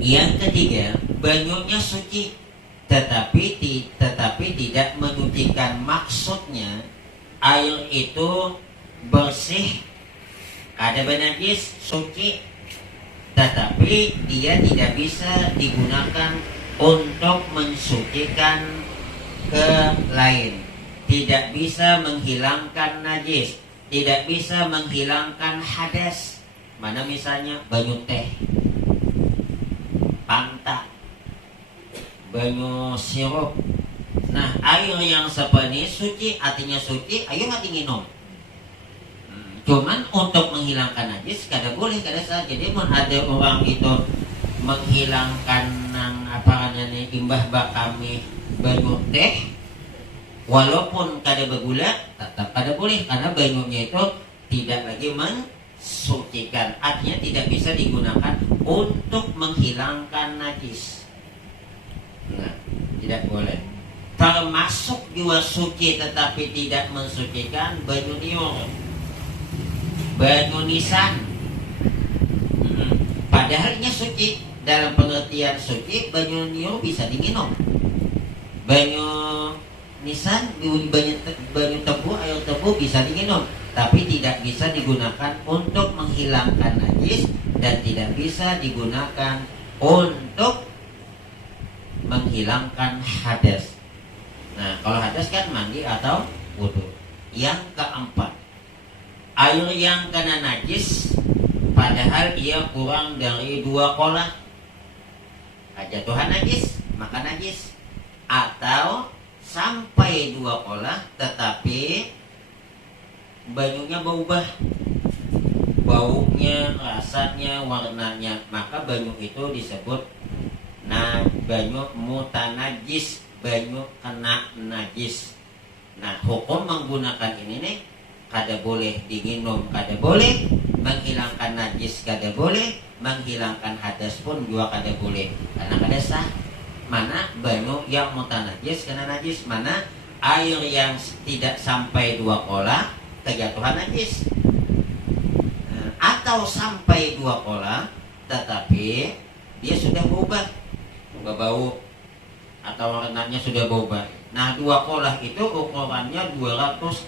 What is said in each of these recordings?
Yang ketiga, banyunya suci, tetapi tidak menyucikan. Maksudnya air itu bersih, ada najis, suci, tetapi dia tidak bisa digunakan untuk mensucikan ke lain, tidak bisa menghilangkan najis, tidak bisa menghilangkan hadas. Mana misalnya banyu teh, panta, banyu sirup. Nah, air yang seperti suci, artinya suci, ayo nggak minum. Cuman untuk menghilangkan najis kada boleh, kada sah. Jadi mun ada orang itu menghilangkan nang apa namanya imbah bakami banyu teh, walaupun kada bergula, tetap kada boleh karena banyunya itu tidak lagi mensucikan. Artinya tidak bisa digunakan untuk menghilangkan najis. Nah, tidak boleh. Termasuk juga suci tetapi tidak mensucikan banyu niur, banyu nisan. Padahalnya suci, dalam pengertian suci, banyu niur bisa diminum. Banyu nisan, banyu tebu, air tebu bisa diminum, tapi tidak bisa digunakan untuk menghilangkan najis dan tidak bisa digunakan untuk menghilangkan hadas. Nah, kalau hadas kan mandi atau wudu. Yang keempat, air yang kena najis padahal ia kurang dari 2 kolah. Jatuhan najis, maka najis. Atau sampai 2 kolah tetapi banyunya berubah, baunya, rasanya, warnanya, maka banyu itu disebut banyu mutanajis, banyu kena najis. Nah, hukum menggunakan ini nih, kada boleh diminum, kada boleh menghilangkan najis, kada boleh menghilangkan hadas pun juga kada boleh, karena kada sah. Mana banyu yang mutanajis kena najis, mana air yang tidak sampai 2 kolah kejatuhan najis, atau sampai 2 kolah tetapi dia sudah berubah bau atau warnanya sudah berubah. Nah, 2 kolah itu ukurannya 216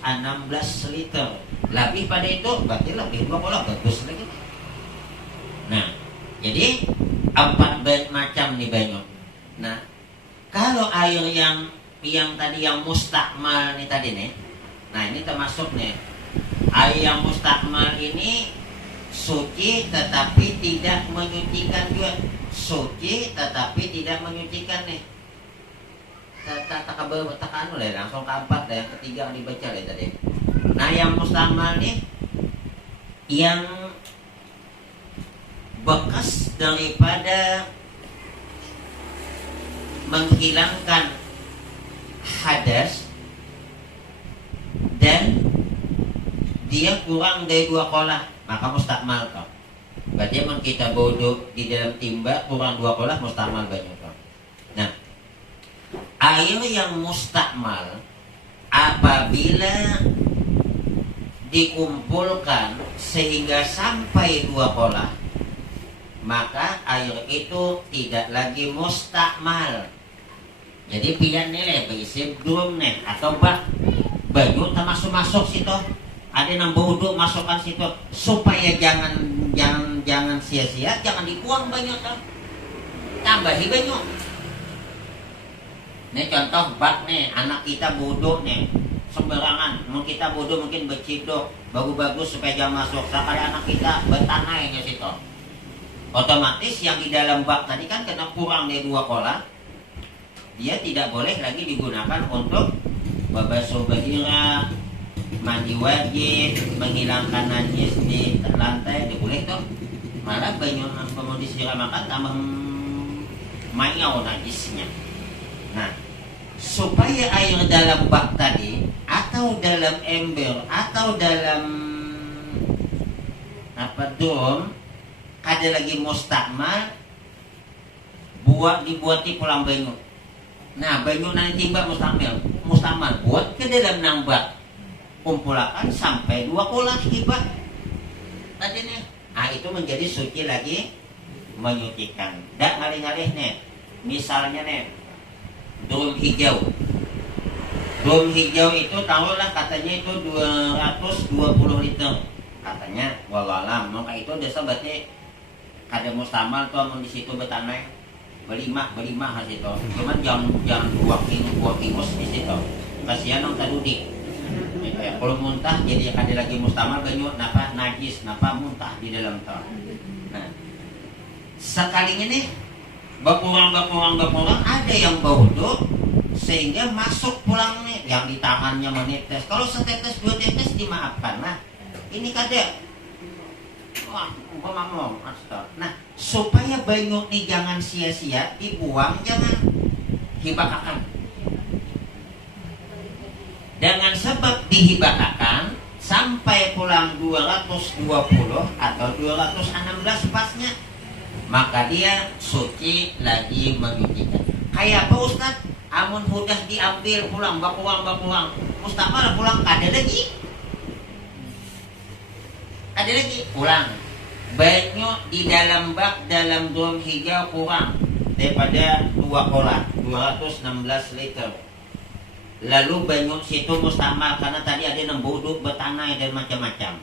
liter. Lebih pada itu berarti lebih 2 kolah bagus lagi. Nah, jadi 4 macam nih banyu. Nah, kalau air yang tadi yang mustakmal nih tadi nih. Nah, ini termasuk nih. Air yang mustakmal ini suci tetapi tidak menyucikan juga. Suci tetapi tidak menyucikan nih. Tekan lah, langsung keempat yang ketiga yang dibaca lah tadi. Nah, yang mustakmal nih yang bekas daripada menghilangkan hadas dan dia kurang dari 2 kolah, maka mustakmal toh. Berarti memang kita bodoh di dalam timba kurang 2 kolah mustakmal banyak toh. Nah, air yang mustakmal apabila dikumpulkan sehingga sampai 2 kolah, maka air itu tidak lagi mustakmal. Jadi pilihan nih berisi drum nih atau bak banyu termasuk situ. Ada yang bodoh masukkan situ supaya jangan sia-sia, jangan dibuang banyu tuh. Tambahi banyu. Nih contoh bak nih, anak kita bodoh nih sembarangan. Mau kita bodoh mungkin berciduk, bagus-bagus supaya jangan masuk. Sekali anak kita bertanainya situ. Otomatis yang di dalam bak tadi kan kena kurang dari 2 kolah, dia tidak boleh lagi digunakan untuk babasuh bahira, mandi wajib, menghilangkan najis di lantai, dia boleh tuh. Malah banyu mau disiramakan tambah mayau najisnya. Nah, supaya air dalam bak tadi atau dalam ember atau dalam drum ada lagi mustakmal, dibuati pulang banyu. Nah, banyu nanti timbak mustakmal buat ke dalam nambak, kumpulakan sampai 2 kolah tiba tadi nih. Nah, itu menjadi suci lagi menyucikan. Dan ngalih-ngalih nih, misalnya nih drum hijau. Drum hijau itu taruhlah katanya itu 220 liter katanya, wallahualam. Maka itu desa berarti kada mustamal tuh amun di situ betanai berlima hasil itu. Cuman jangan buang ingus di situ. Kasihan orang tadudik. Ya, kalau muntah jadi kada lagi mustamal banyu napa najis napa muntah di dalam tol. Nah, sekali ini berkurang ada yang baudo sehingga masuk pulang nih yang di tangannya menetes. Kalau setetes dua tetes dimaafkan. Nah, ini kada. Wah, ngomong astaga. Nah, supaya banyu nih jangan sia-sia dibuang, jangan hibakakan. Dengan sebab dihibakakan sampai pulang 220 atau 216 pasnya, maka dia suci lagi menyucikan. Kayak apa Ustaz? Amun udah diambil pulang bakuang mustamal pulang ada lagi pulang. Banyu di dalam bak dalam drum hijau kurang daripada 2 kolam 216 liter. Lalu banyu situ mustamal karena tadi ada yang boduk betanai dan macam-macam.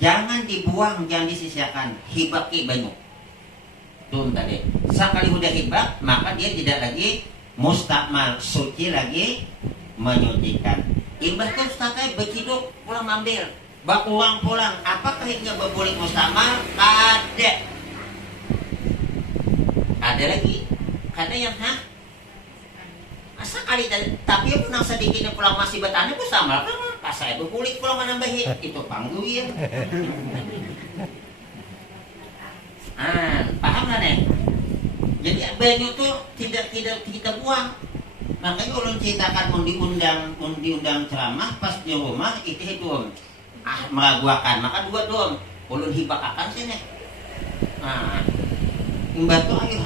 Jangan dibuang, jangan disisiakan, hibaki banyu. Tuh tadi. Sekali udah hibak, maka dia tidak lagi mustakmal, suci lagi menyucikan. Imbah kan ustaznya beciduk pulang ambil, bakuang pulang. Apakah hingga boleh mustakmal? Ada lagi. Kada yang asa kali tapi punang sedikitnya pulang masih betane mustakmal kan? Pas saya berkulik pulang menambahi itu pangguin. Paham lah nih? Jadi banyu tuh tidak kita buang. Makanya ulun ceritakan diundang ceramah pas di rumah itu meraguakan maka 2 dom ulun hibakakan sini. Imbah tuh ayo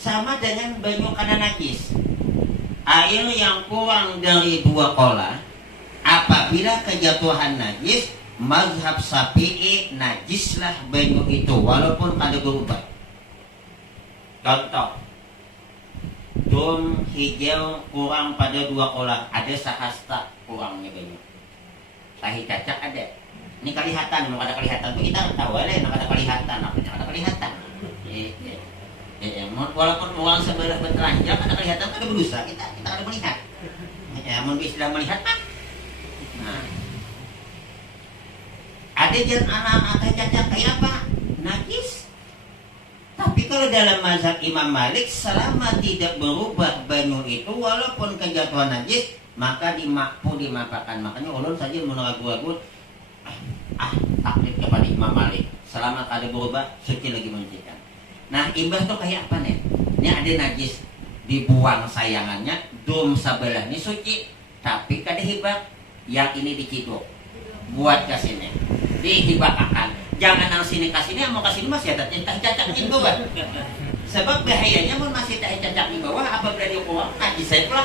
sama dengan banyu kana najis. Air yang kurang dari 2 kola apabila kejatuhan najis, mazhab Syafi'i najislah banyu itu walaupun kada berubah. Contoh, drum hijau kurang pada 2 kola, ada sahasta kurangnya banyu. Tahi cacak ada. Ini kelihatan, mau ada kelihatan tuh kita tahu aja, nak ada kelihatan, apa ada kelihatan. Walaupun uang sebelah bertelanjang ada kelihatan ada berusaha kita ada melihat. Mau istilah melihat kan? Nah, ada jalan anak-anak cacat kayak apa? Najis. Tapi kalau dalam mazhab Imam Malik selama tidak berubah banyu itu walaupun kejatuhan najis maka dimaafkan. Makanya ulun saja meneragu-ragu taklid kepada Imam Malik. Selama kada berubah suci lagi menyucikan. Nah, imbah tuh kayak apa nih? Ini ada najis dibuang sayangannya, dum sebelah ini suci, tapi kada hibak. Yang ini diciduk. Buat ke sini. Dihibakakan. Jangan nang sini ke sini, mau ke sini masih ada cacak di bawah. Sebab bahayanya mau masih tak cacak di bawah apabila dia buang najis saya pula.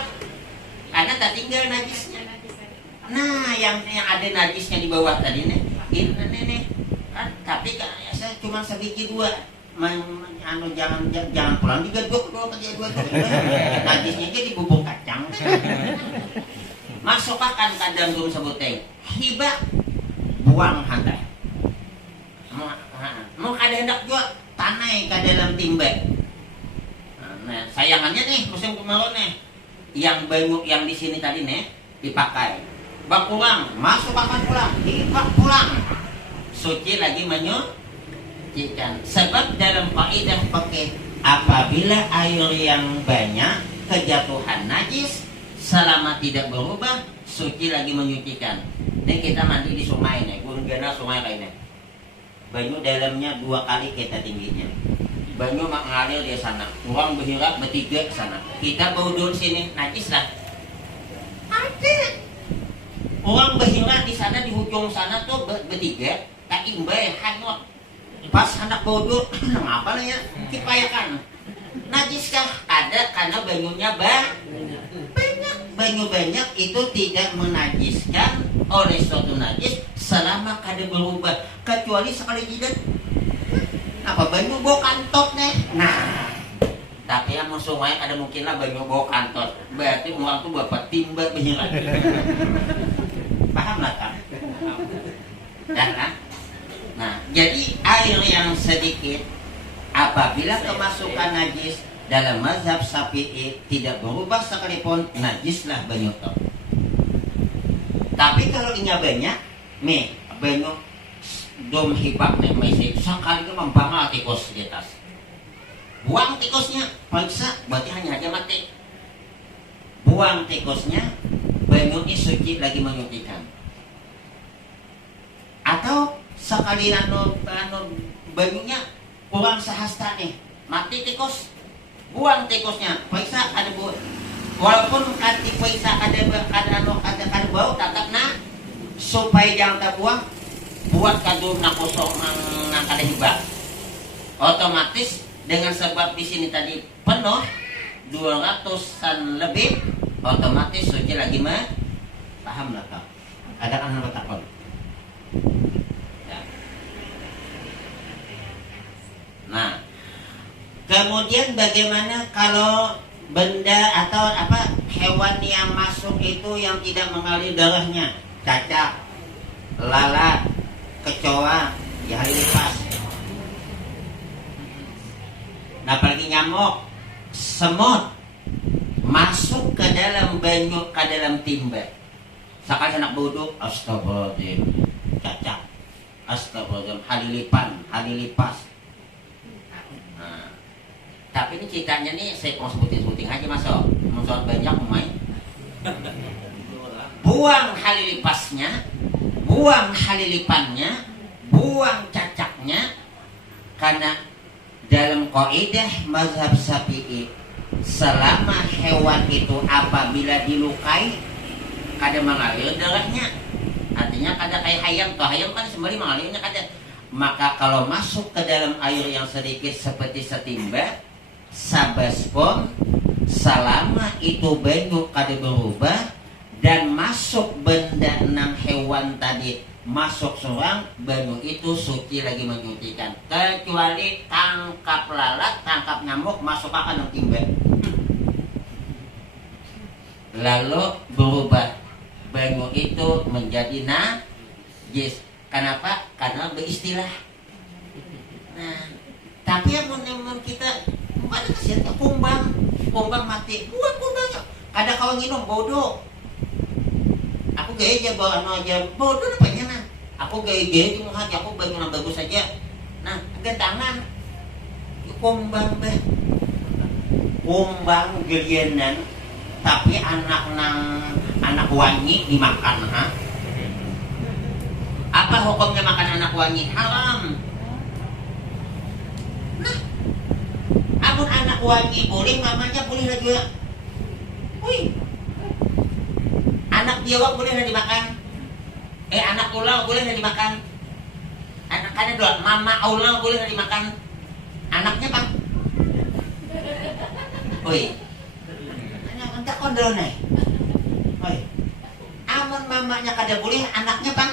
Karena tak tinggal najisnya. Nah, yang ada najisnya di bawah tadi nih. Ini kan, tapi saya cuma sedikit 2. Jangan pulang digaduk dulu kerja 2. Najisnya jadi bubuk kacang. Masuk akan kadang dulu sebutnya hibak buang hantar. Mau ada hendak juga tanai ke dalam timba. Nah, sayangannya nih musim kemarau nih. Yang banyu yang di sini tadi nih dipakai. Bak pulang, masuk akan pulang, hibak pulang. Suci lagi menyucikan. Sebab dalam kaidah fikih apabila air yang banyak kejatuhan najis selama tidak berubah suci lagi menyucikan. Ini kita mandi di sungai nih, guna sungai lainnya. Banyu dalamnya 2 kali kita tingginya. Banyu mengalir di sana. Orang berhirap bertiga ke sana. Kita baudul sini najis lah. Ada. Orang berhirap di sana di ujung sana tuh bertiga. Tak imbay hangot. Pas hendak baudul, ngapa lah ya? Kipayakan. Najiskah? Ada karena banyunya banyak. Banyu banyak itu tidak menajiskan oleh suatu najis selama kada berubah kecuali sekali jidat Apa banyu bawa kantot nih? Nah, tapi yang mau sungai ada mungkin lah banyu bawa kantot. Berarti orang tuh bapak timba beneran. Paham lah kan? Dan nah, jadi air yang sedikit apabila kemasukan najis dalam mazhab Syafi'i tidak berubah sekalipun najislah banyu itu. Tapi kalau inya banyak, nih banyu dom hibak nih masih sekali itu membangga tikus di atas. Buang tikusnya, periksa berarti hanya aja mati. Buang tikusnya, banyu ini suci lagi menyucikan. Atau sekali banyunya kurang sehasta nih, mati tikus. Buang tikusnya, periksa ada walaupun kan diperiksa ada bau tetap nah supaya jangan terbuang buat kado nak kosong nang kada hibah. Otomatis dengan sebab di sini tadi penuh 200-an lebih, otomatis suci lagi mah. Paham lah kau? Ada kan hal takon. Ya. Nah, kemudian bagaimana kalau benda atau apa hewan yang masuk itu yang tidak mengalir darahnya? Cacak, lalat, kecoa, ya hari lipas. Nah, apalagi nyamuk, semut masuk ke dalam banyu, ke dalam timba. Sekali anak bodoh, astagfirullahaladzim, cacak, astagfirullahaladzim, hari lipas. Nah, tapi ini ceritanya nih saya mau sebutin aja masuk, masuk banyak main. Buang halilipasnya, buang halilipannya, buang cacaknya, karena dalam kaidah mazhab Syafi'i selama hewan itu apabila dilukai kada mengalir darahnya, artinya kada kayak hayam, toh hayam kan sembari mengalirnya kada. Maka kalau masuk ke dalam air yang sedikit seperti setimba, sabaspom selama itu banyu kada berubah dan masuk benda nang hewan tadi masuk seorang, banyu itu suci lagi menyucikan, kecuali tangkap lalat, tangkap nyamuk masuk akan nang timba lalu berubah banyu itu menjadi najis. Kenapa? Karena beristilah. Nah, tapi yang kita ada kasihan kumbang mati, buat kumbangnya. Kadang kau nginum bodoh. Aku gaya aja bawa aja bodoh apanya nah. Aku gaya cuma aja aku banyu yang bagus saja. Nah, gantangan kumbang beh. Kumbang gelienan tapi anak wangi dimakan ha? Apa hukumnya makan anak wangi? Haram. Nah, amun anak wangi boleh, mamanya boleh lah juga. Wih, anak biawak boleh lah dimakan. Anak ular boleh lah dimakan. Anak ada dua, mama ular boleh lah dimakan. Anaknya bang. Wih, anak enggak kondol nih. Wih, amun mamanya kada boleh, anaknya bang.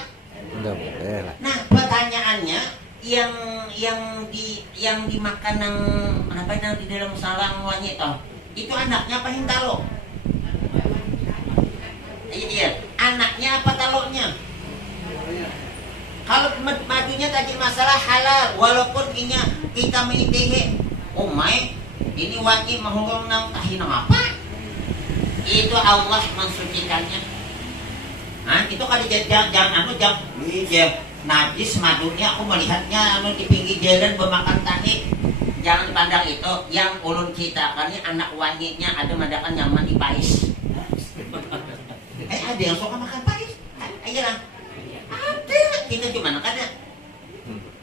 Enggak boleh lah. Nah, pertanyaannya yang dimakan yang apa yang di dalam salang wangi itu anaknya apa hintalo? Iya dia, anaknya apa taloknya? Kalau madunya tadi masalah halal, walaupun kita mengitihi, oh my, ini wangi mahulung nang tahinang apa? Itu Allah mensucikannya. Nah, itu kali jangan najis madunya, aku melihatnya di pinggir jalan bermakan tahi. Jangan dipandang itu. Yang ulun kita kan ini anak wanginya ada madakan nyaman di pais. Ada yang suka makan pais. Ayo lah. Ada. Kita cuma ada.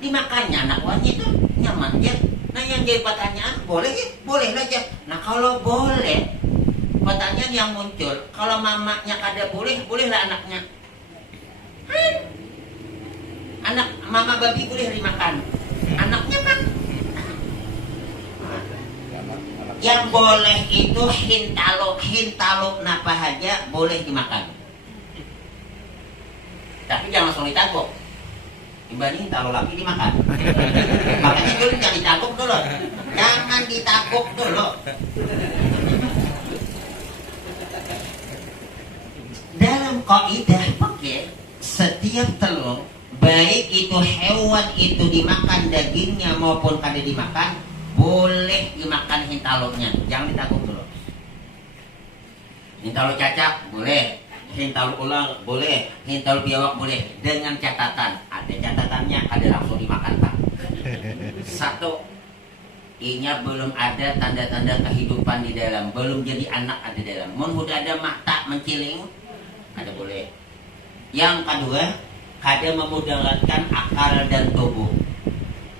Dimakannya anak wangi itu nyaman ya. Nah, yang jadi pertanyaan boleh ya? Boleh aja. Nah, kalau boleh, pertanyaan yang muncul, kalau mamanya kada boleh, bolehlah anaknya. Anak mama babi boleh dimakan, anaknya kan. Yang boleh itu hintalo napa aja boleh dimakan. Tapi jangan langsung ditabok. dibanding taruh lagi dimakan. Makanya dulu jangan ditakuk dulu, jangan ditakuk dulu. Dalam kaidah fikih, setiap telur, baik itu hewan itu dimakan dagingnya maupun kada dimakan, boleh dimakan hintaloknya, jangan ditakuk dulu. Hintalu cacak boleh, hintalu ular boleh, hintalu biawak boleh, dengan catatan, ada catatannya, ada langsung dimakan Pak. Satu, inya belum ada tanda-tanda kehidupan di dalam, belum jadi anak ada di dalam. Mun udah ada mata menciling, ada boleh. Yang kedua, kada memudaratkan akal dan tubuh.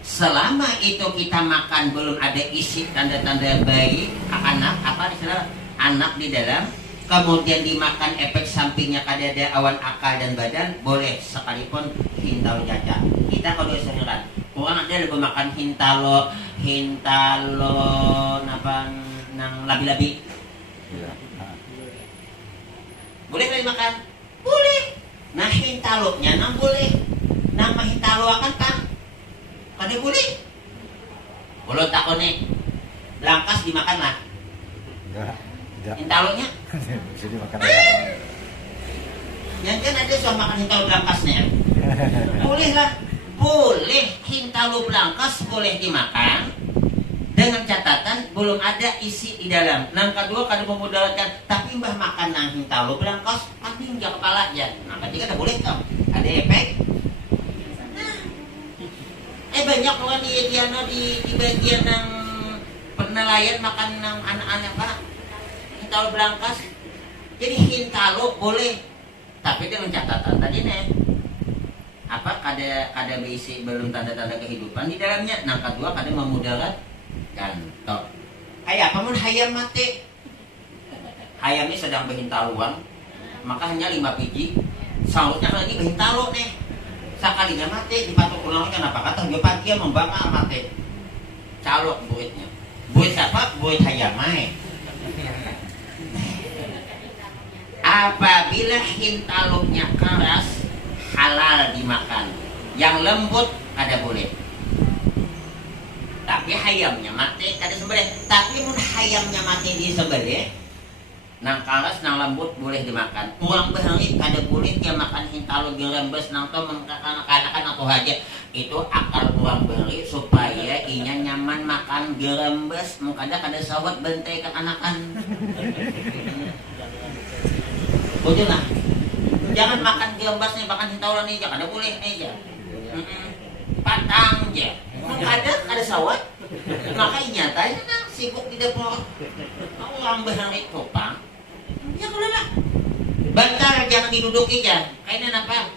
Selama itu kita makan belum ada isi tanda-tanda bayi, anak, apa istilah anak di dalam, kemudian dimakan efek sampingnya kada ada awan akal dan badan, boleh sekalipun hintalo caca. Kita kalau seheran, orang ada lebih makan hintalo napa nang labi-labi. Boleh kali makan? Boleh. Nah hintalonya nang boleh. Nama hintalo akan Pak. Kada boleh. Kalau takone langkas dimakan lah. Enggak. Hintalonya Bisa dimakan. yang kan ada soal makan hintalo belangkasnya. Boleh lah. Boleh hintalo belangkas boleh dimakan dengan catatan belum ada isi di dalam. Yang kedua kada memudaratkan, tapi mbah makan nang hintalo belangkas paling dia kepala aja. Nah ketiga ada boleh tau. Ada efek. Banyak orang di bagian yang penelayan makan nang anak-anak Pak. Hintalo belangkas. Jadi hintalo boleh, tapi dengan catatan tadi nih. Apa kada berisi belum tanda-tanda kehidupan di dalamnya. Nah kedua kada memudarat gantok. Kayak apa mun hayam mati? Hayamnya sedang berhintaluan, maka hanya 5 biji. Sautnya lagi berhintalo nih. Sakalinya mati dipatok ulangnya kenapa? Kata dia pagi membangga mati. Calok buitnya. Buit siapa? Buit hayamai. Apabila hintaloknya keras, halal dimakan. Yang lembut kada boleh. Tapi hayamnya mati kada sembelih. Tapi mun hayamnya mati disembelih, nang keras nang lembut boleh dimakan. Uang behari kada boleh dia makan hintalo gerembes nang to mengkanak-kanak atau aja. Itu akal uang behari supaya inya nyaman makan gerembes, mukanya kada sawat bentai kekanakan. Betul lah. Jangan makan gerembes nih, makan hintalo nih, jangan ada boleh nih ya. Patang aja. Ada sawat. Makanya tanya nah, sibuk di dapur. Uang behari kopang. Ya kalau lah. Bantal jangan diduduki aja. Kayaknya apa?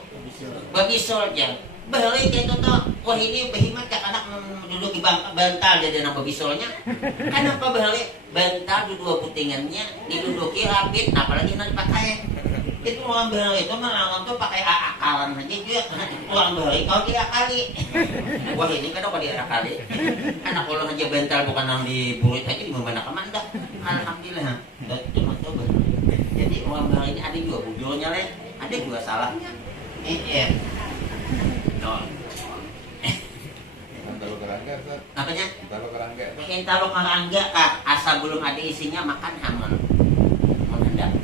Babisol aja. Bahari kayak itu tuh. Wah ini behimat kak anak menduduki bantal jadi nama babisolnya. Kenapa bahari? Bantal di dua putingannya diduduki rapid, apalagi nanti dipakai. Itu orang bahari itu malah tuh pakai akalan aja juga. Orang bahari kau diakali. Wah ini kan kau diakali. Anak kalau aja bantal bukan yang diburit aja di mana kemana. Alhamdulillah. Cuma coba. Jadi orang bahari ini ada juga bujurnya leh, ada juga salahnya. No. Hintalo kerangga, Ustaz. Apanya? Hintalo kerangga. Hintalo kerangga kak, asal belum ada isinya makan aman. Mengendap.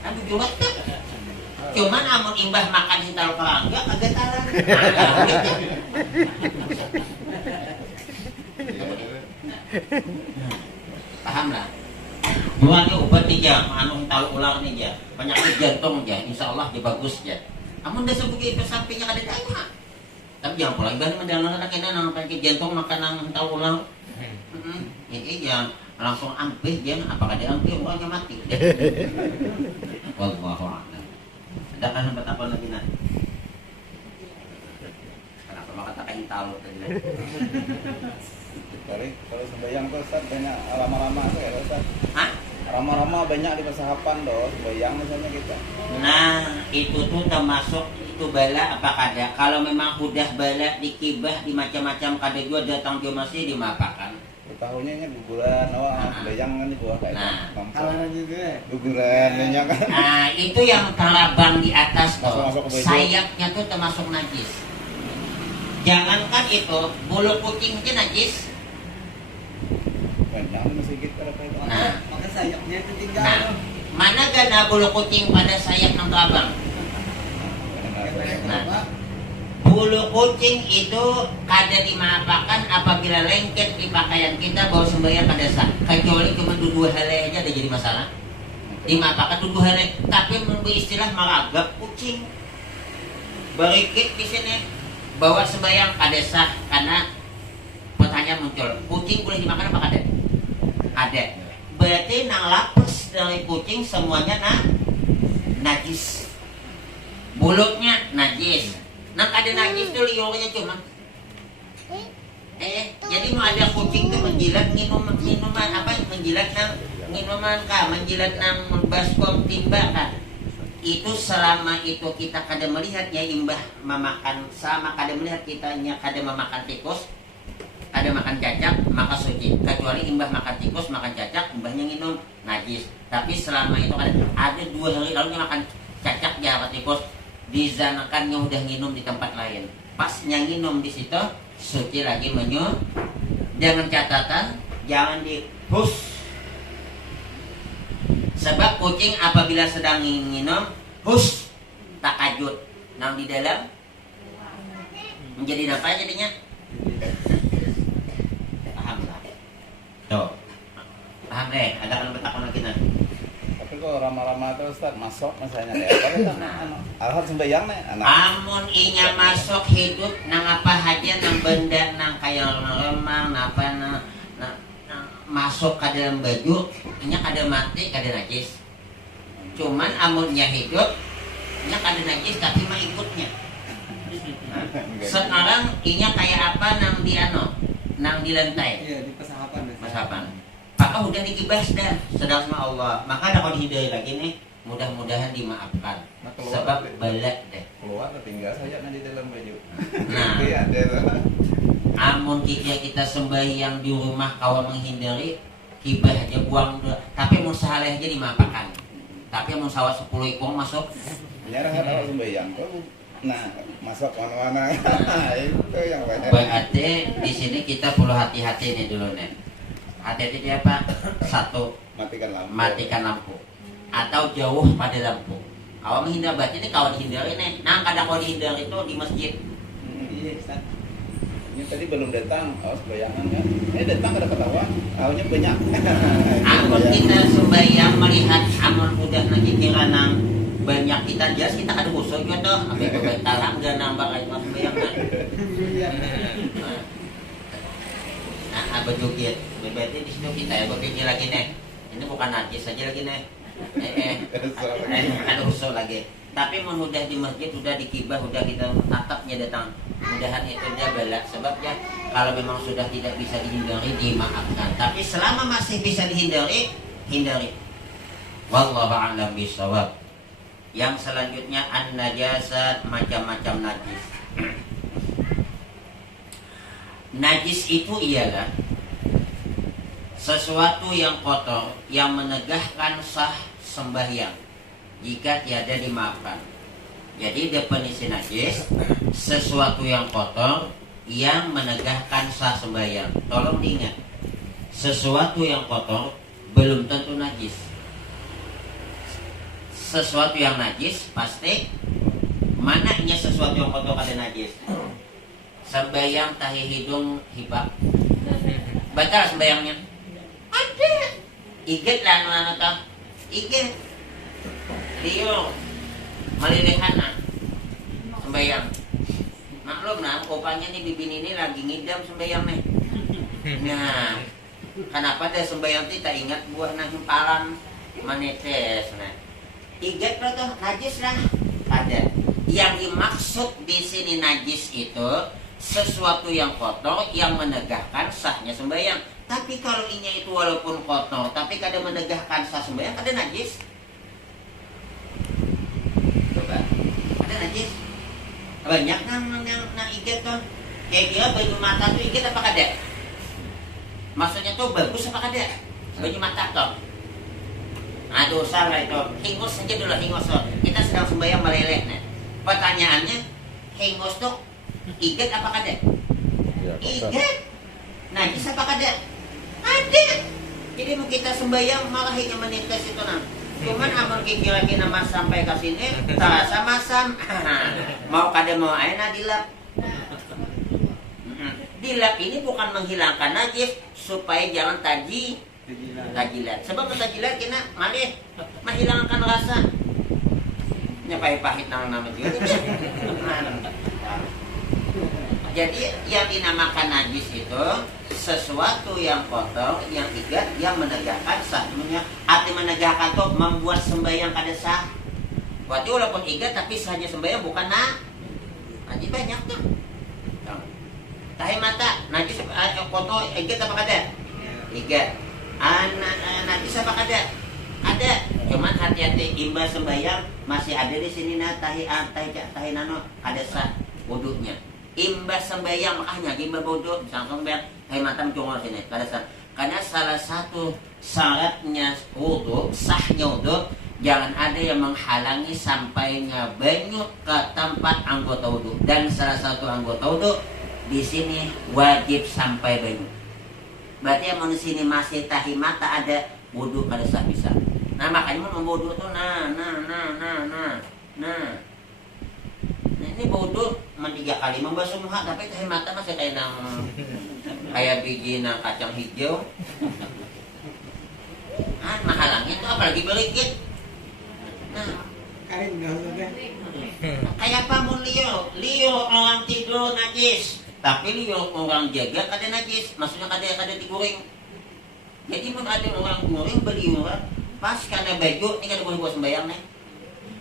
Kan bujur tuh. Cuman amun imbah makan hintalo kerangga kagetaran. Paham lah. Buat dia obat nih ya, anu hintalo ular nih ya, penyakit jantung ya, insya Allah dia bagus ya. Amun dah sebagai efek sampingnya kada ada. Tapi jangan pula ibadah mendalam anak ini nang penyakit jantung makan nang hintalo ular. Ini ya langsung ampih dia, apakah dia ampih orangnya mati. Wallahu a'lam. Ada kan sampai apa lagi nak? Kenapa makan tak hintalo tadi? Kalau sembahyang tuh Ustaz banyak lama-lama tuh ya Ustaz. Hah? Lama-lama banyak di persahapan doh, sembahyang misalnya kita. Nah, itu tuh termasuk itu bala apa kada? Kalau memang udah bala dikibah di macam-macam kada juga datang dia masih dimapakan. Tahunnya ini guguran, sembahyang kan di bawah kayak Kalangan juga. guguran banyak kan. Nah, itu yang terabang di atas tuh. Masuk ke baju. Sayapnya tuh termasuk najis. Jangankan itu, bulu kucing aja najis. Banyak masih gitu kalau kayak itu. Nah. Maka sayapnya itu tinggal. Nah, mana gana bulu kucing pada sayap ng abang? Nah, Bulu kucing itu kada dimaafkan apabila lengket di pakaian kita bawa sembahyang kada sah. Kecuali cuma dua hele aja ada jadi masalah. Dimaafkan dua hele, tapi memberi istilah meragap kucing. Berikit di sini bawa sembahyang kada sah karena pertanyaan muncul. Kucing boleh dimakan apa kada? Ada. Berarti nang lapas dari kucing semuanya najis. Bulutnya najis. Nang ada najis tuh liurnya cuma jadi mau ada kucing tuh menjilat minuman apa menjilat nang minuman kah menjilat nang baskom timba kan itu selama itu kita kada melihat ya imbah memakan sama kada melihat kitanya kada memakan tikus kada makan cacak maka suci kecuali imbah makan tikus makan cacak imbahnya nginum najis tapi selama itu ada 2 hari lalu makan cacak ya tikus dizanakannya udah nginum di tempat lain pasnya nginum di situ suci lagi menyu jangan catatan jangan dihus sebab kucing apabila sedang nginum hus takajud nang di dalam menjadi apa jadinya paham lah tuh paham deh ada kan bertakon lagi nanti. Tapi kok rama-rama itu Ustaz masuk misalnya deh. Apa itu alhat sembahyang nih anak. Amun inya masuk hidup nang apa aja nang benda nang kayak lemang apa nang masuk ke dalam baju inya kada mati kada najis. Cuman amunnya hidup inya kada najis tapi mah ikutnya. Sekarang inya kayak apa nang di nang di lantai. iya di pesahapan. Masapan. Maka udah dikibas dah sedang sama Allah. Maka ada kalau dihindari lagi nih mudah-mudahan dimaafkan. Nah, keluar Sebab nanti. balak deh. Keluar tinggal saya di dalam baju. Nah. Iya ada. Amun kita sembahyang di rumah kawan menghindari kibah aja buang dulu. Tapi mau salah aja dimaafkan. Tapi mau sawah 10 ekor masuk. Nyarah awal sembahyang kok. Nah, masuk mana-mana. Itu yang banyak. Berarti di sini kita perlu hati-hati nih dulu nih. Hati-hati dia apa? Satu, Matikan lampu. matikan lampu. Atau jauh pada lampu. Awak menghindar berarti ini kawan dihindari nih. Nah kadang kalau dihindari itu di masjid. Iya, Ustaz. Ini tadi belum datang, awas bayangan kan? Datang ada ketawa, awalnya banyak. Amun kita sembahyang melihat amun udah lagi kira nang banyak kita jas kita kada usul juga tuh. Apa itu bentalang gak nambah kayak sembahyang kan? Nah, apa jukit? Berarti di situ kita ya berpikir lagi nih. Ini bukan najis saja lagi nih. Ada usul lagi. Tapi mau udah di masjid, udah di kibah, udah kita tatapnya datang. Mudahan itu dia balak. Sebabnya kalau memang sudah tidak bisa dihindari, dimaafkan. Tapi selama masih bisa dihindari, hindari. Wallahu a'lam bishawab. Yang selanjutnya an-najasat, macam-macam najis. Najis itu ialah sesuatu yang kotor yang menegahkan sah sembahyang jika tiada dimaafkan. Jadi definisi najis sesuatu yang kotor yang menegahkan sah sembahyang. Tolong diingat, sesuatu yang kotor belum tentu najis. Sesuatu yang najis pasti mananya sesuatu yang kotor ada najis. Sembahyang tahi hidung hibak batal sembahyangnya ada iget lah anu tah iget liur malilihana sembahyang maklum nah kopanya nih bibin ini lagi ngidam sembahyang nih nah kenapa deh sembahyang kita ingat buah nang himpalan manetes nah iget lah tuh najis lah ada yang dimaksud di sini najis itu sesuatu yang kotor yang menegahkan sahnya sembahyang. Tapi kalau inya itu walaupun kotor tapi kada menegahkan sah sembahyang, kada najis. Coba, ada najis. Banyak nang iget tuh. Kayak dia baju mata tuh iget apa kada? Maksudnya tuh bagus apa kada? Baju mata tuh. Aduh salah itu. Hingus saja dulu hingus tuh. Kita sedang sembahyang meleleh nih. Pertanyaannya, hingus tuh Igat apa kada? Ya, kotor. Igat. Najis apa kada? Ada. Jadi mau kita sembahyang malah hanya menitis itu nah. Cuman amun kira-kira mas sampai ke sini terasa masam. Mau kada mau aina dilap. Dilap ini bukan menghilangkan najis supaya jangan tajilat. Sebab tajilat kena malih menghilangkan rasa. Pahit nang nama juga. Jadi yang dinamakan najis itu sesuatu yang kotor, yang igat, yang menegakkan sahnya. Arti menegakkan itu membuat sembahyang kada sah. Berarti walaupun igat tapi sahnya sembahyang bukan najis banyak tuh. Tahi mata najis kotor igat apa kada? Igat. Najis apa kada? Ada. Cuman hati-hati imbas sembahyang masih ada di sini nah tahi nano ada sah wudunya. Imbas sembahyang makanya imbas wudu langsung ber mata mencongol sini kada sah. Karena salah satu syaratnya wudu, sahnya wudu, jangan ada yang menghalangi sampainya banyu ke tempat anggota wudu. Dan salah satu anggota wudu di sini wajib sampai banyu. Berarti yang di sini masih tahi mata ada wudu kada sah bisa. Nah makanya mau wudu tuh nah ini wudu 3 kali membasuh muka tapi tahi mata masih kayak kayak biji nang kacang hijau. Mahalangnya itu apalagi berikit. Nah Kain nggak usah deh. kayak apa mun Leo orang tidur najis tapi Leo orang jaga kada najis, maksudnya kada diguring. Jadi mun ada orang guring beliuran pas kada baju ini kada boleh buat sembayang nih.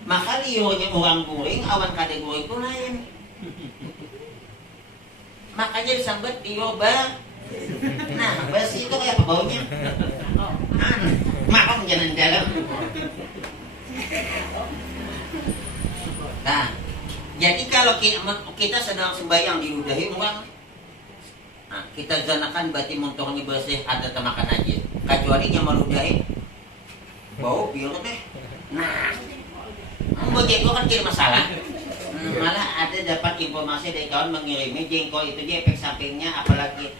Maka lionya orang guring awan kada guring itu lain. Makanya disambut lio nah besi itu kayak apa baunya? Makan jangan dalam. Nah, jadi kalau kita sedang sembahyang diludahi orang, nah, kita zanakan berarti montongnya bersih ada temakan najis. Kecuali yang meludahi bau biar deh. Nah, mau jengkol kan kira masalah. Malah ada dapat informasi dari kawan mengirimi jengkol itu dia efek sampingnya apalagi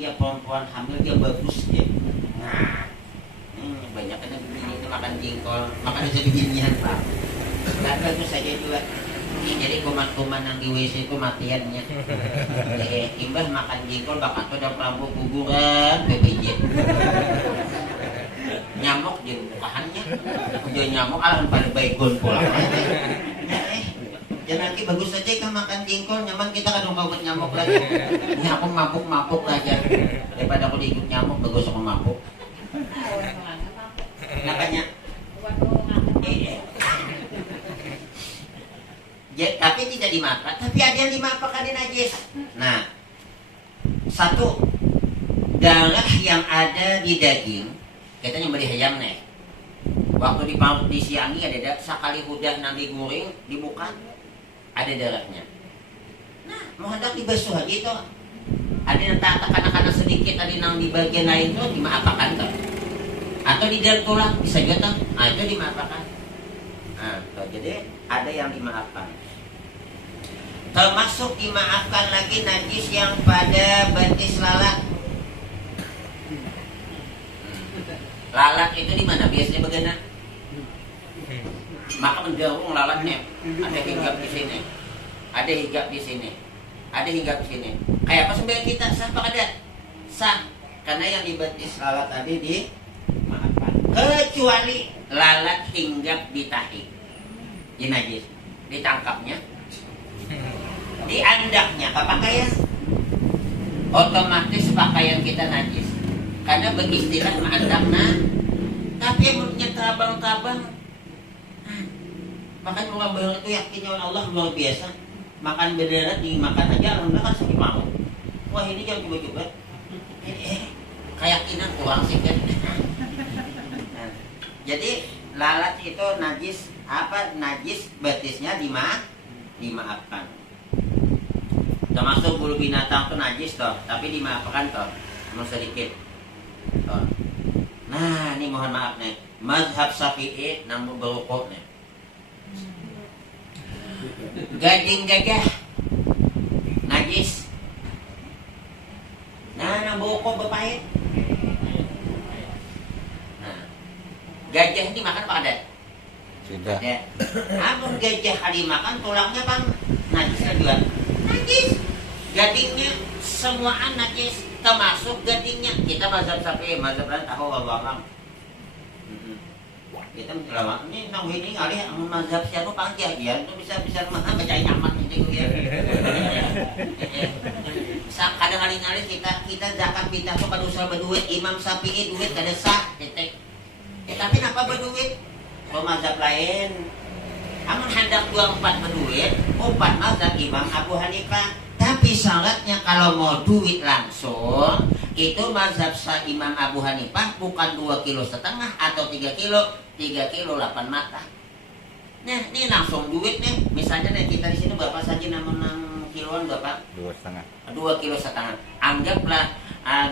dia perempuan hamil dia bagus dia. Nah, banyak kan begini itu makan jengkol, makan bisa beginian pak. Dan bagus saja juga. Jadi kuman-kuman yang di WC itu matiannya. Imbas makan jengkol bakal tuh ada pelampu guguran PPJ. Nyamuk di bukahannya. Udah nyamuk alam pada baygon pulang. Ya nanti bagus saja kan makan jengkol nyaman kita kadang bawa nyamuk lagi. Ini aku mabuk aja. Daripada aku diikut nyamuk bagus aku mabuk. Makanya tapi tidak dimakan, tapi ada yang dimakan ada najis. Nah, satu darah yang ada di daging, kita yang beli ayam nih. Waktu disiangi ada sekali udah nang digoreng dibuka ada darahnya. Nah, mau hendak dibasuh aja itu. Ada yang tak kanak-kanak sedikit, ada yang di bagian lain tuh dimaafkan tuh. Atau di dalam tulang bisa juga tuh, nah itu dimaafkan. Nah, tuh, jadi ada yang dimaafkan. Termasuk dimaafkan lagi najis yang pada betis lalat. Lalat itu di mana biasanya bagaimana? Maka mendarung lalatnya. Ada hinggap di sini, ada hinggap di sini, ada hinggap di sini. Kayak apa sembahyang kita sah apa ada? Sah, karena yang di betis lalat tadi dimaafkan. Kecuali lalat hinggap di tahi, di najis, ditangkapnya, di andaknya apa pakaian, otomatis pakaian kita najis karena beristilah ma'andakna. Tapi mulutnya tabang-tabang, makanya orang baru itu yakinnya Allah luar biasa. Makan berderet dimakan aja alhamdulillah kan sakit mau. Wah ini jangan coba-coba. Keyakinan kurang sih kan. Jadi lalat itu najis apa? Najis betisnya dimaafkan. Termasuk bulu binatang itu najis toh, tapi dimaafkan toh, cuma sedikit. Toh. Nah, ini mohon maaf nih, mazhab Syafi'i namun berukuk nih. Gading gajah najis. Nah, nang buko bapahit. Nah, gajah dimakan apa ada? Tidak. Ada. Amun gajah dimakan tulangnya bang najisnya juga. Najis. Gadingnya semuaan najis, termasuk gadingnya. Kita mazhab Syafi'i, mazhab lain tahu Allah. Kita menjelawak ini nang ini kali amun mazhab siapa panjang ya, itu bisa mah baca nyaman gitu ya. Kadang kali kita zakat kita tuh kada usah berduit, Imam Syafi'i duit kada sah, titik. Tapi kenapa berduit? Kalau mazhab lain, amun hendak 24 berduit, 4 mazhab Imam Abu Hanifah. Tapi syaratnya kalau mau duit langsung, itu mazhab Imam Abu Hanifah bukan 2,5 kilo atau 3 kilo, 3 kilo 8 mata. Nah, ini langsung duit nih. Misalnya nih kita di sini Bapak saja namun kiloan Bapak 2,5. 2,5 kilo. Anggaplah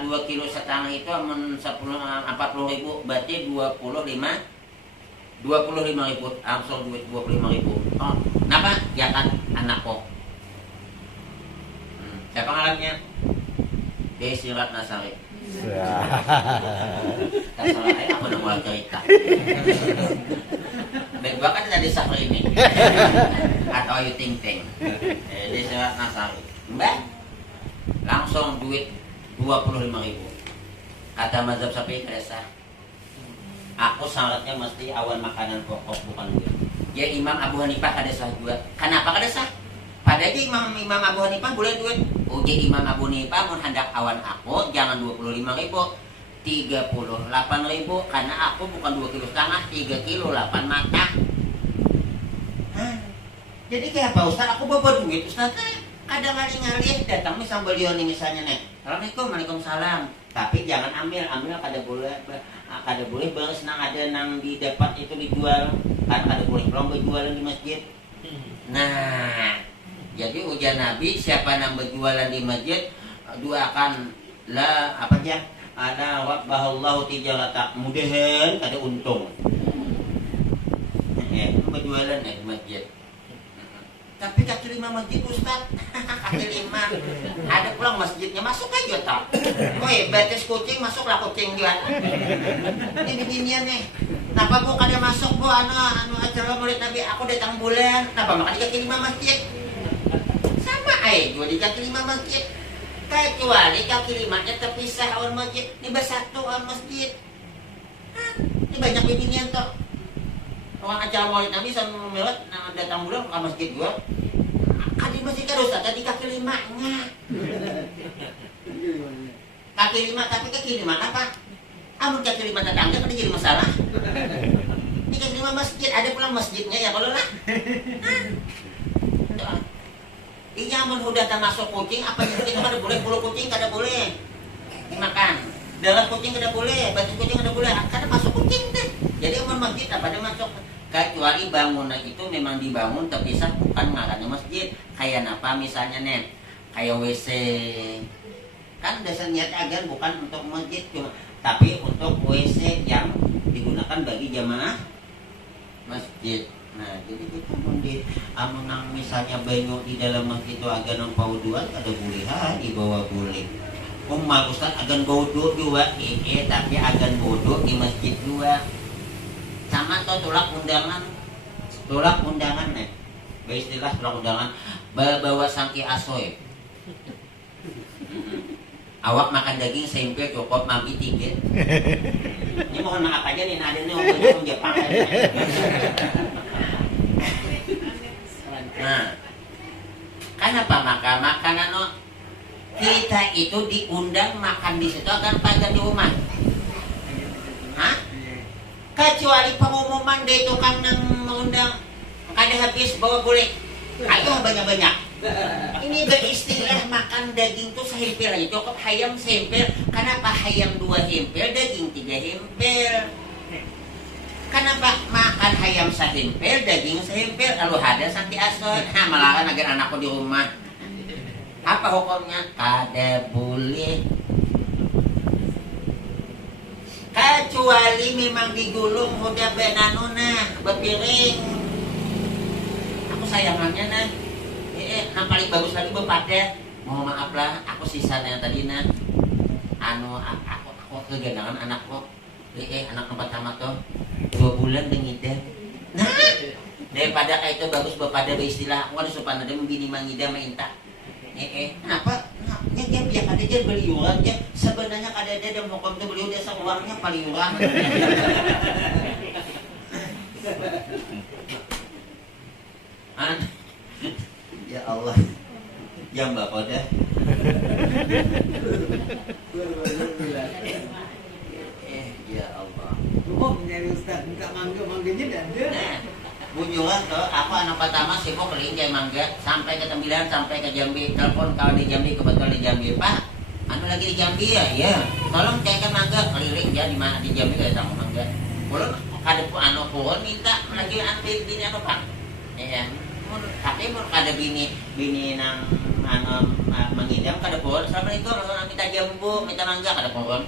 2,5 kilo itu amun 40 ribu, berarti 25 ribu, langsung duit 25 ribu. Oh, kenapa? Ya kan anak kok. Siapa ngalamnya? Desirat Nasari. Salah apa nama cerita? Baik bahkan tadi sahri ini. Atau Ayu Ting Ting. Desirat Nasari. Mbak, langsung duit 25 ribu. Kata mazhab Syafi'i kada sah. Aku syaratnya mesti awan makanan pokok bukan duit. Ya Imam Abu Hanifah kada sah juga. Kenapa kada sah? Padahal Imam Abu Hanifah boleh duit. Uji Imam Abu Hanifah mau hendak awan aku jangan 25 ribu, 38 ribu, karena aku bukan 2,5 kilo, 3 kilo 8 mata. Jadi kayak apa Ustaz? Aku bawa duit Ustaz. Kadang ngalih datang misal beliau nih misalnya nih. Assalamualaikum, waalaikumsalam. Tapi jangan ambil kada boleh bagus nang ada nang di depan itu dijual. Kan kada boleh belum berjualan di masjid. Nah, jadi ujar Nabi siapa yang berjualan di masjid doakan lah apa aja ada wabbahallahu tijarata mudahan ada untung. Berjualan di masjid. Tapi kaki 5 masjid Ustaz. Kaki 5. Ada pulang masjidnya masuk aja tak. Woi, betes kucing masuklah kucing juga. Ini beginian nih. Kenapa bu kada masuk bu anu acara Maulid Nabi aku datang bulan. Kenapa makan di kaki 5 masjid? Juga di kaki 5 masjid. Kecuali kaki 5-nya terpisah awan masjid. Ini bersatu awan masjid. Ini banyak beginian toh. Orang acara Maulid Nabi sama melot datang bulan ke masjid gua. Kadi masjid kan Ustaz tadi kaki 5-nya. Kaki 5 tapi kaki 5 apa? Amun kaki 5 tetangga kan jadi masalah. Ini kaki 5 masjid ada pulang masjidnya ya kalau lah. Ini amun udah termasuk kucing, apa yang kita kada boleh, bulu kucing kada boleh dimakan, darah kucing kada boleh, baju kucing kada boleh, kada masuk kucing deh. Jadi amun masjid apa dia masuk, kecuali bangunan itu memang dibangun terpisah bukan ngarannya masjid. Kayak apa misalnya nih, kayak WC, kan dasar niat agar bukan untuk masjid cuma, tapi untuk WC yang digunakan bagi jamaah masjid. Nah, jadi kita menang misalnya banyu di dalam masjid itu agak nampau dua, ada boleh di bawah boleh. Umar Ustaz agan bodoh juga, tapi agan bodoh di masjid juga. Sama tuh tolak undangan nih. Istilah tolak undangan, bawa sangki asoy. Awak makan daging sempe cukup mampi 3. Ini mohon maaf aja nih, ada nih orang Jepang. Nah, kenapa makanan kita itu diundang makan di situ agar pada di rumah? Hah? Kecuali pengumuman deh tukang yang mengundang kada habis bawa boleh. Ayo banyak-banyak. Ini beristilah makan daging tuh sehempel aja cukup hayam sehempel. Kenapa hayam 2 hempel, daging 3 hempel? Kenapa makan hayam sehempel, daging sehempel? Kalau ada sakit asal, malah agar anakku di rumah. Apa hukumnya? Kada boleh. Kecuali memang digulung udah benanuna, berpiring. Aku sayangannya nah. Yang paling bagus lagi bepada Mohon maaf lah, aku sisa yang tadi na. Aku kegandangan anakku. Anak tempat tamat tuh 2 bulan ngidam. Nah, daripada kayak itu bagus bapak ada istilah. Aku ada sopan ada membini mangidam minta. Kenapa? Nah, dia biar ada aja beliuran aja. Sebenarnya ada dan mau tuh beliau desa uangnya paliuran. Ya Allah, yang bapak dah. Ya Allah. Oh, mencari Ustaz, minta mangganya dan ada. Nah, kunjungan tuh, aku anak pertama sibuk keliling kayak mangga sampai ke Tembilan, sampai ke Jambi. Telepon kalau di Jambi, kebetulan di Jambi, Pak. Anu lagi di Jambi ya, iya. Tolong cek mangga keliling ya di mana di Jambi ada sama mangga. Belum ada anu pohon minta lagi anti bini apa Pak? Iya. Tapi mau ada bini nang mengidam kada pohon. Assalamualaikum, minta jambu, minta mangga kada pohon.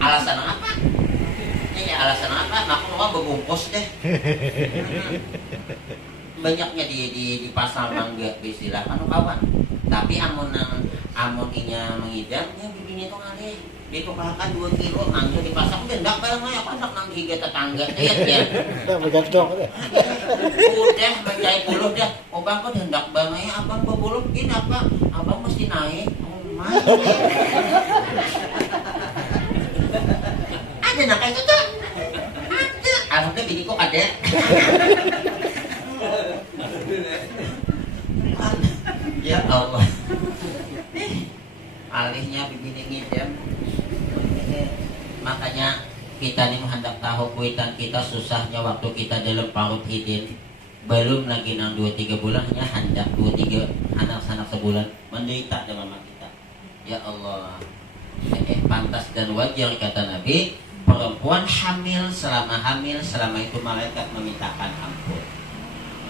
Alasan apa? Ini alasan apa? Aku mau berbungkus deh. Banyaknya di pasar mangga istilah anu kawan. Tapi amun inya mengidam ya bibinya itu ngalih. Ditukarkan 2 kilo mangga di pasar gendak barangnya apa ndak nang higa tetangga ya. Begadong deh. Udah menjai puluh dah. Obang kok hendak barangnya abang bebuluh gini apa? Abang mesti naik. Oh my. Ada nak kayak gitu. Ada. Alhamdulillah bini kok ada. Ya Allah. Alihnya bibini ngidam. Makanya kita nih hendak tahu kuitan kita susahnya waktu kita dalam parut hidin. Belum lagi nang 2-3 bulan hanya hendak 2-3 anak-anak sebulan menderita dengan mama kita. Ya Allah. Pantas dan wajar kata Nabi, perempuan hamil selama itu malaikat memintakan ampun.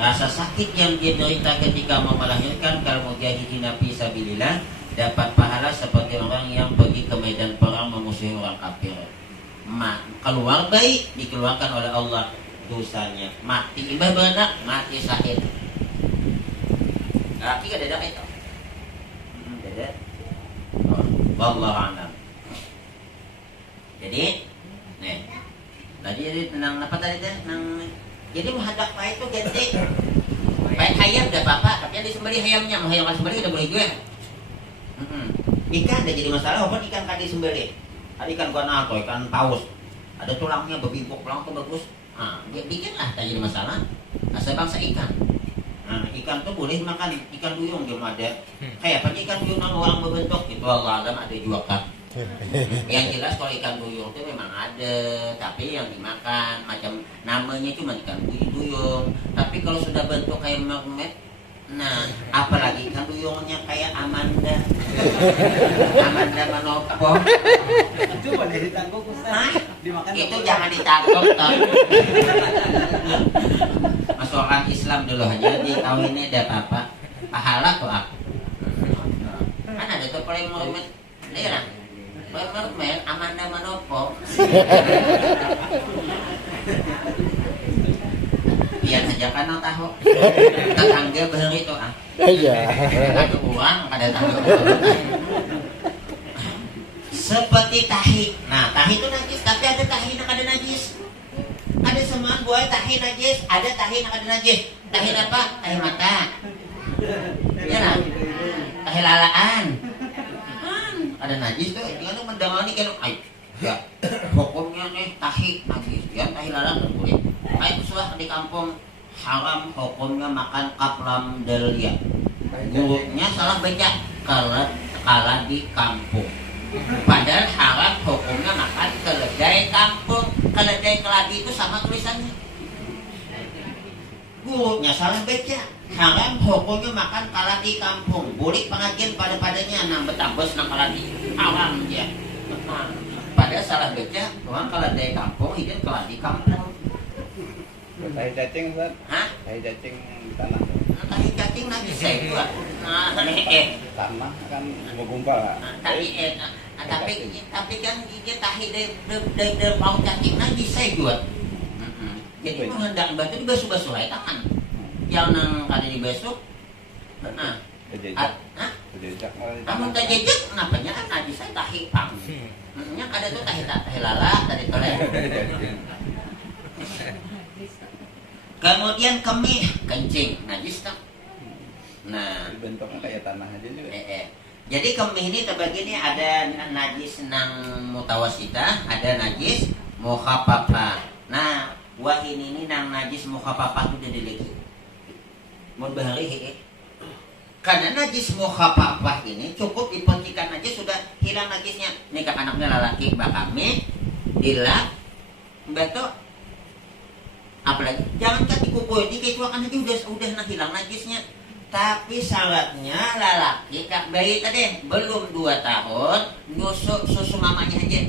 Rasa sakit yang dia derita ketika mau melahirkan kalau mujahidin fi sabilillah dapat pahala seperti orang yang pergi ke medan perang memusuhi orang kafir. Keluar baik dikeluarkan oleh Allah dosanya. Mati ibadah beranak, mati syahid. Laki gak ada itu. Ada. Wallahu a'lam. Jadi, nih. Jadi nang apa tadi teh? Jadi menghadap Pak itu ganti. Baik ayam dah apa-apa, tapi yang disembelih ayamnya, mau ayam sembelih udah boleh gue. Ikan dah jadi masalah, apa ikan kan disembelih? Ada ikan guana atau ikan paus. Ada tulangnya berbingkuk, tulang tuh bagus. Nah, dia bikin lah tak jadi masalah. Asal bangsa ikan. Nah, ikan tuh boleh makan ikan duyung dia ada. Kayak apa ikan duyung yang orang berbentuk itu Allah alam ada juga kan. Yang jelas kalau ikan duyung itu memang ada, tapi yang dimakan macam namanya cuma ikan duyung. Tapi kalau sudah bentuk kayak mermaid, nah apalagi ikan duyungnya kayak Amanda Manopo. Itu boleh ditangkap Ustaz. Dimakan Itu jangan ditangkap toh. Masuk orang Islam dulu hanya dikawinnya ada apa-apa pahala tuh aku. Kan ada tuh kalau mermaid, daerah mermaid Amanda Manopo. Biar saja kan nang tahu. Tetangga beheri itu Iya. ada uang, ada tahu. Seperti tahi. Nah, tahi itu najis, tapi ada tahi yang ada najis. Ada semua buah tahi najis, ada tahi yang ada najis. Tahi apa? Tahi mata. Ya lah. Tahi lalaan. Ada najis tuh, dia tuh mendangani kan, ya hukumnya nih tahi najis, ya tahi lalang nggak boleh. Kayak suah di kampung haram hukumnya makan kaplam delia. Gurunya salah baca kala di kampung. Padahal haram hukumnya makan keledai kampung. Keledai keladi itu sama tulisannya. Gurunya salah baca. Haram hukumnya makan kaladi kampung. Boleh pengajian pada-padanya nang betambus nang kaladi. Haram dia. Padahal salah baca, orang keledai kampung itu keladi kampung. Tahi cacing Ustaz. Hah? Tahi cacing di tanah. Tahi cacing lagi saya buat. Tanah kan menggumpal lah. Tapi kan dia tahi dari bau cacing lagi saya buat. Jadi menghendang batu di basuh-basuh tangan. Yang nang kada di basuh, nah Kejejak. Hah? Kejejak malah. Kamu tak jejak, kenapa nya kan najis saya tahi pang. Nya kada tuh tahi lala tadi toleh. Kemudian kemih, kencing, najis tak? Nah, Bentuknya kayak tanah aja juga. Jadi kemih ini terbagi nih ada najis nang mutawasita, ada najis mukhaffafa. Nah, wah ini nang najis mukhaffafa itu jadi lagi. Mau bahari karena najis mukhaffafa ini cukup dipercikan aja sudah hilang najisnya. Nih kak anaknya lelaki bakami hilang, betul. Apalagi jangan kan dikukul dikecuakan aja udah hilang najisnya. Tapi syaratnya lelaki kak bayi tadi belum 2 tahun nyusu susu mamanya aja.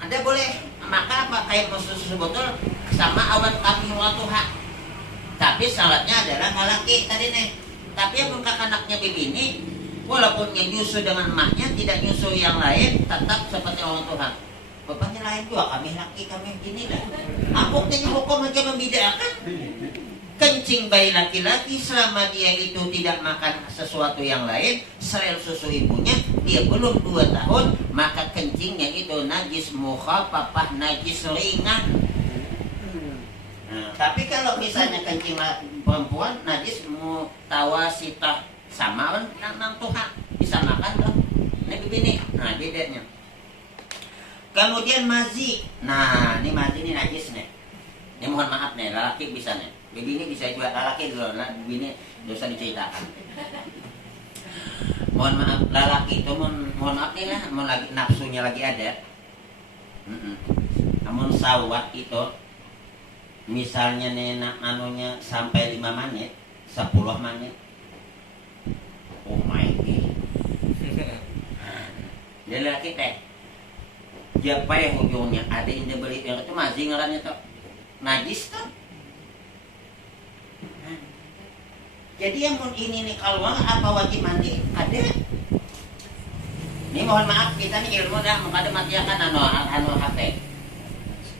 Anda boleh maka apa kayak susu botol sama awan kami watuha. Tapi syaratnya adalah lelaki tadi nih. Tapi yang bukan anaknya begini, walaupun nyusu dengan emaknya tidak nyusu yang lain tetap seperti orang Tuhan. Bapaknya lain juga kami laki kami gini dah. Aku tanya hukum aja membedakan. Kencing bayi laki-laki selama dia itu tidak makan sesuatu yang lain selain susu ibunya, dia belum 2 tahun, maka kencingnya itu najis mukhaffafah, najis ringan. Nah, tapi kalau misalnya kencing perempuan najis mutawasitah sama nang Tuhan bisa makan dong. Ini begini, nah bedanya. Kemudian mazi, nah ini mazi ini najis nih. Ini mohon maaf nih, lelaki bisa nih. Bini bisa juga lelaki dulu, bini dosa diceritakan. Mohon maaf, lelaki itu mohon maaf nih lah, mau lagi nafsunya lagi ada. Namun sawat itu, misalnya nih anunya sampai 5 menit, 10 menit. Oh my god. Dia lelaki teh. Siapa yang ujungnya ada yang dia beli yang itu masih ngarannya tuh najis tuh. Jadi yang ini nih kalau apa wajib mandi ada. Ini mohon maaf kita nih ilmu dah mengada mati akan anu HP.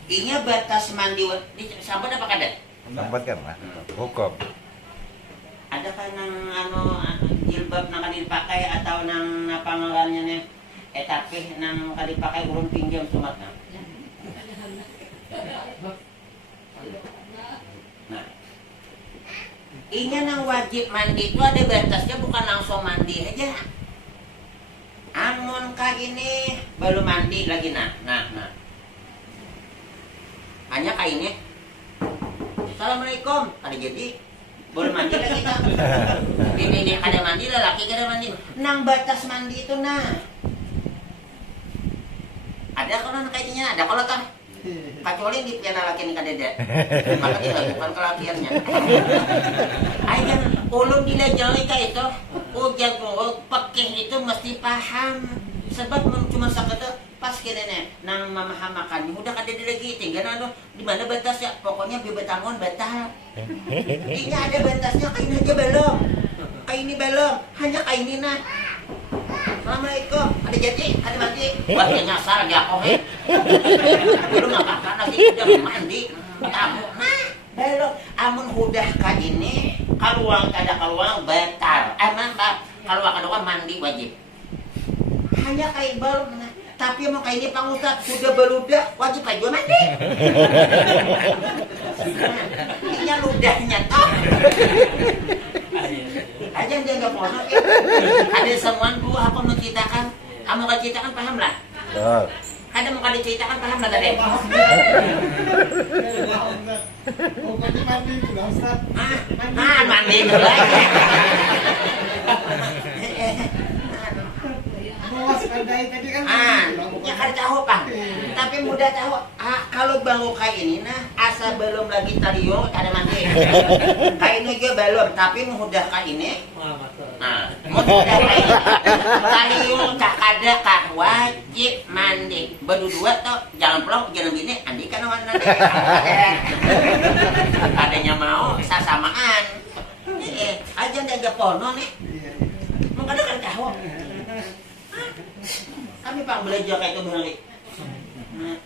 Inya batas mandi di sambat apa kada? Sambat kan lah. Hukum. Ada kan nang anu jilbab nang dipakai atau nang apa ngarannya nih? Tapi nang dipakai belum pinjam sumatnya. Nah, inya nang wajib mandi itu ada batasnya, bukan langsung mandi aja. Amun kak ini baru mandi lagi nah. Hanya kak ini. Assalamualaikum. Ada jadi baru mandi lagi tak? Ini ada mandi laki kada mandi. Nang batas mandi itu nah. Ada kalau kayaknya ada kalau tak. Kecuali di piana laki ni kadede. Maka dia lakukan kelakiannya. Ayo ulun dilajari ka itu. Ujar ko pakai itu mesti paham. Sebab cuma sakit pas kene nang memahamakan udah kada lagi tinggal anu di mana batasnya. Pokoknya bebetangon batal. Ini ada batasnya kain aja belum. Kain ini belum, hanya kain ini nah. Assalamualaikum, ada jadi, ada mandi. Wah dia nyasar dia kok belum makan lagi udah mandi. Tamu, nah belum. Amun udah ka ini, kaluang kada kaluang batal. Emang kaluang kada mandi wajib. Hanya kain baru, nah. Tapi mau kain ini Pak Ustaz sudah beludah wajib aja mandi. Ini ludahnya toh. Aja dia nggak pohon ya. Ada semuan dua apa menceritakan, kamu kan ceritakan paham lah. Ada mau kali ceritakan paham lah tadi. Pokoknya mandi sudah Ustaz. Mandi itu lagi. Bawas pandai tadi kan. Ya kan tahu Pak. Tapi mudah tahu. Kalau bangun kayak ini nah asa belum lagi taliung ada mandi. Kayak ini juga belum, tapi mudah kayak ini. Mudah kayak taliung tak ada kah wajib mandi. Berdua tuh jangan pulang jangan bini andi kan warna deh. Adanya mau sasamaan. Aja ada pono nih. Mungkin kan tahu. Kami Pak belajar kayak itu beli.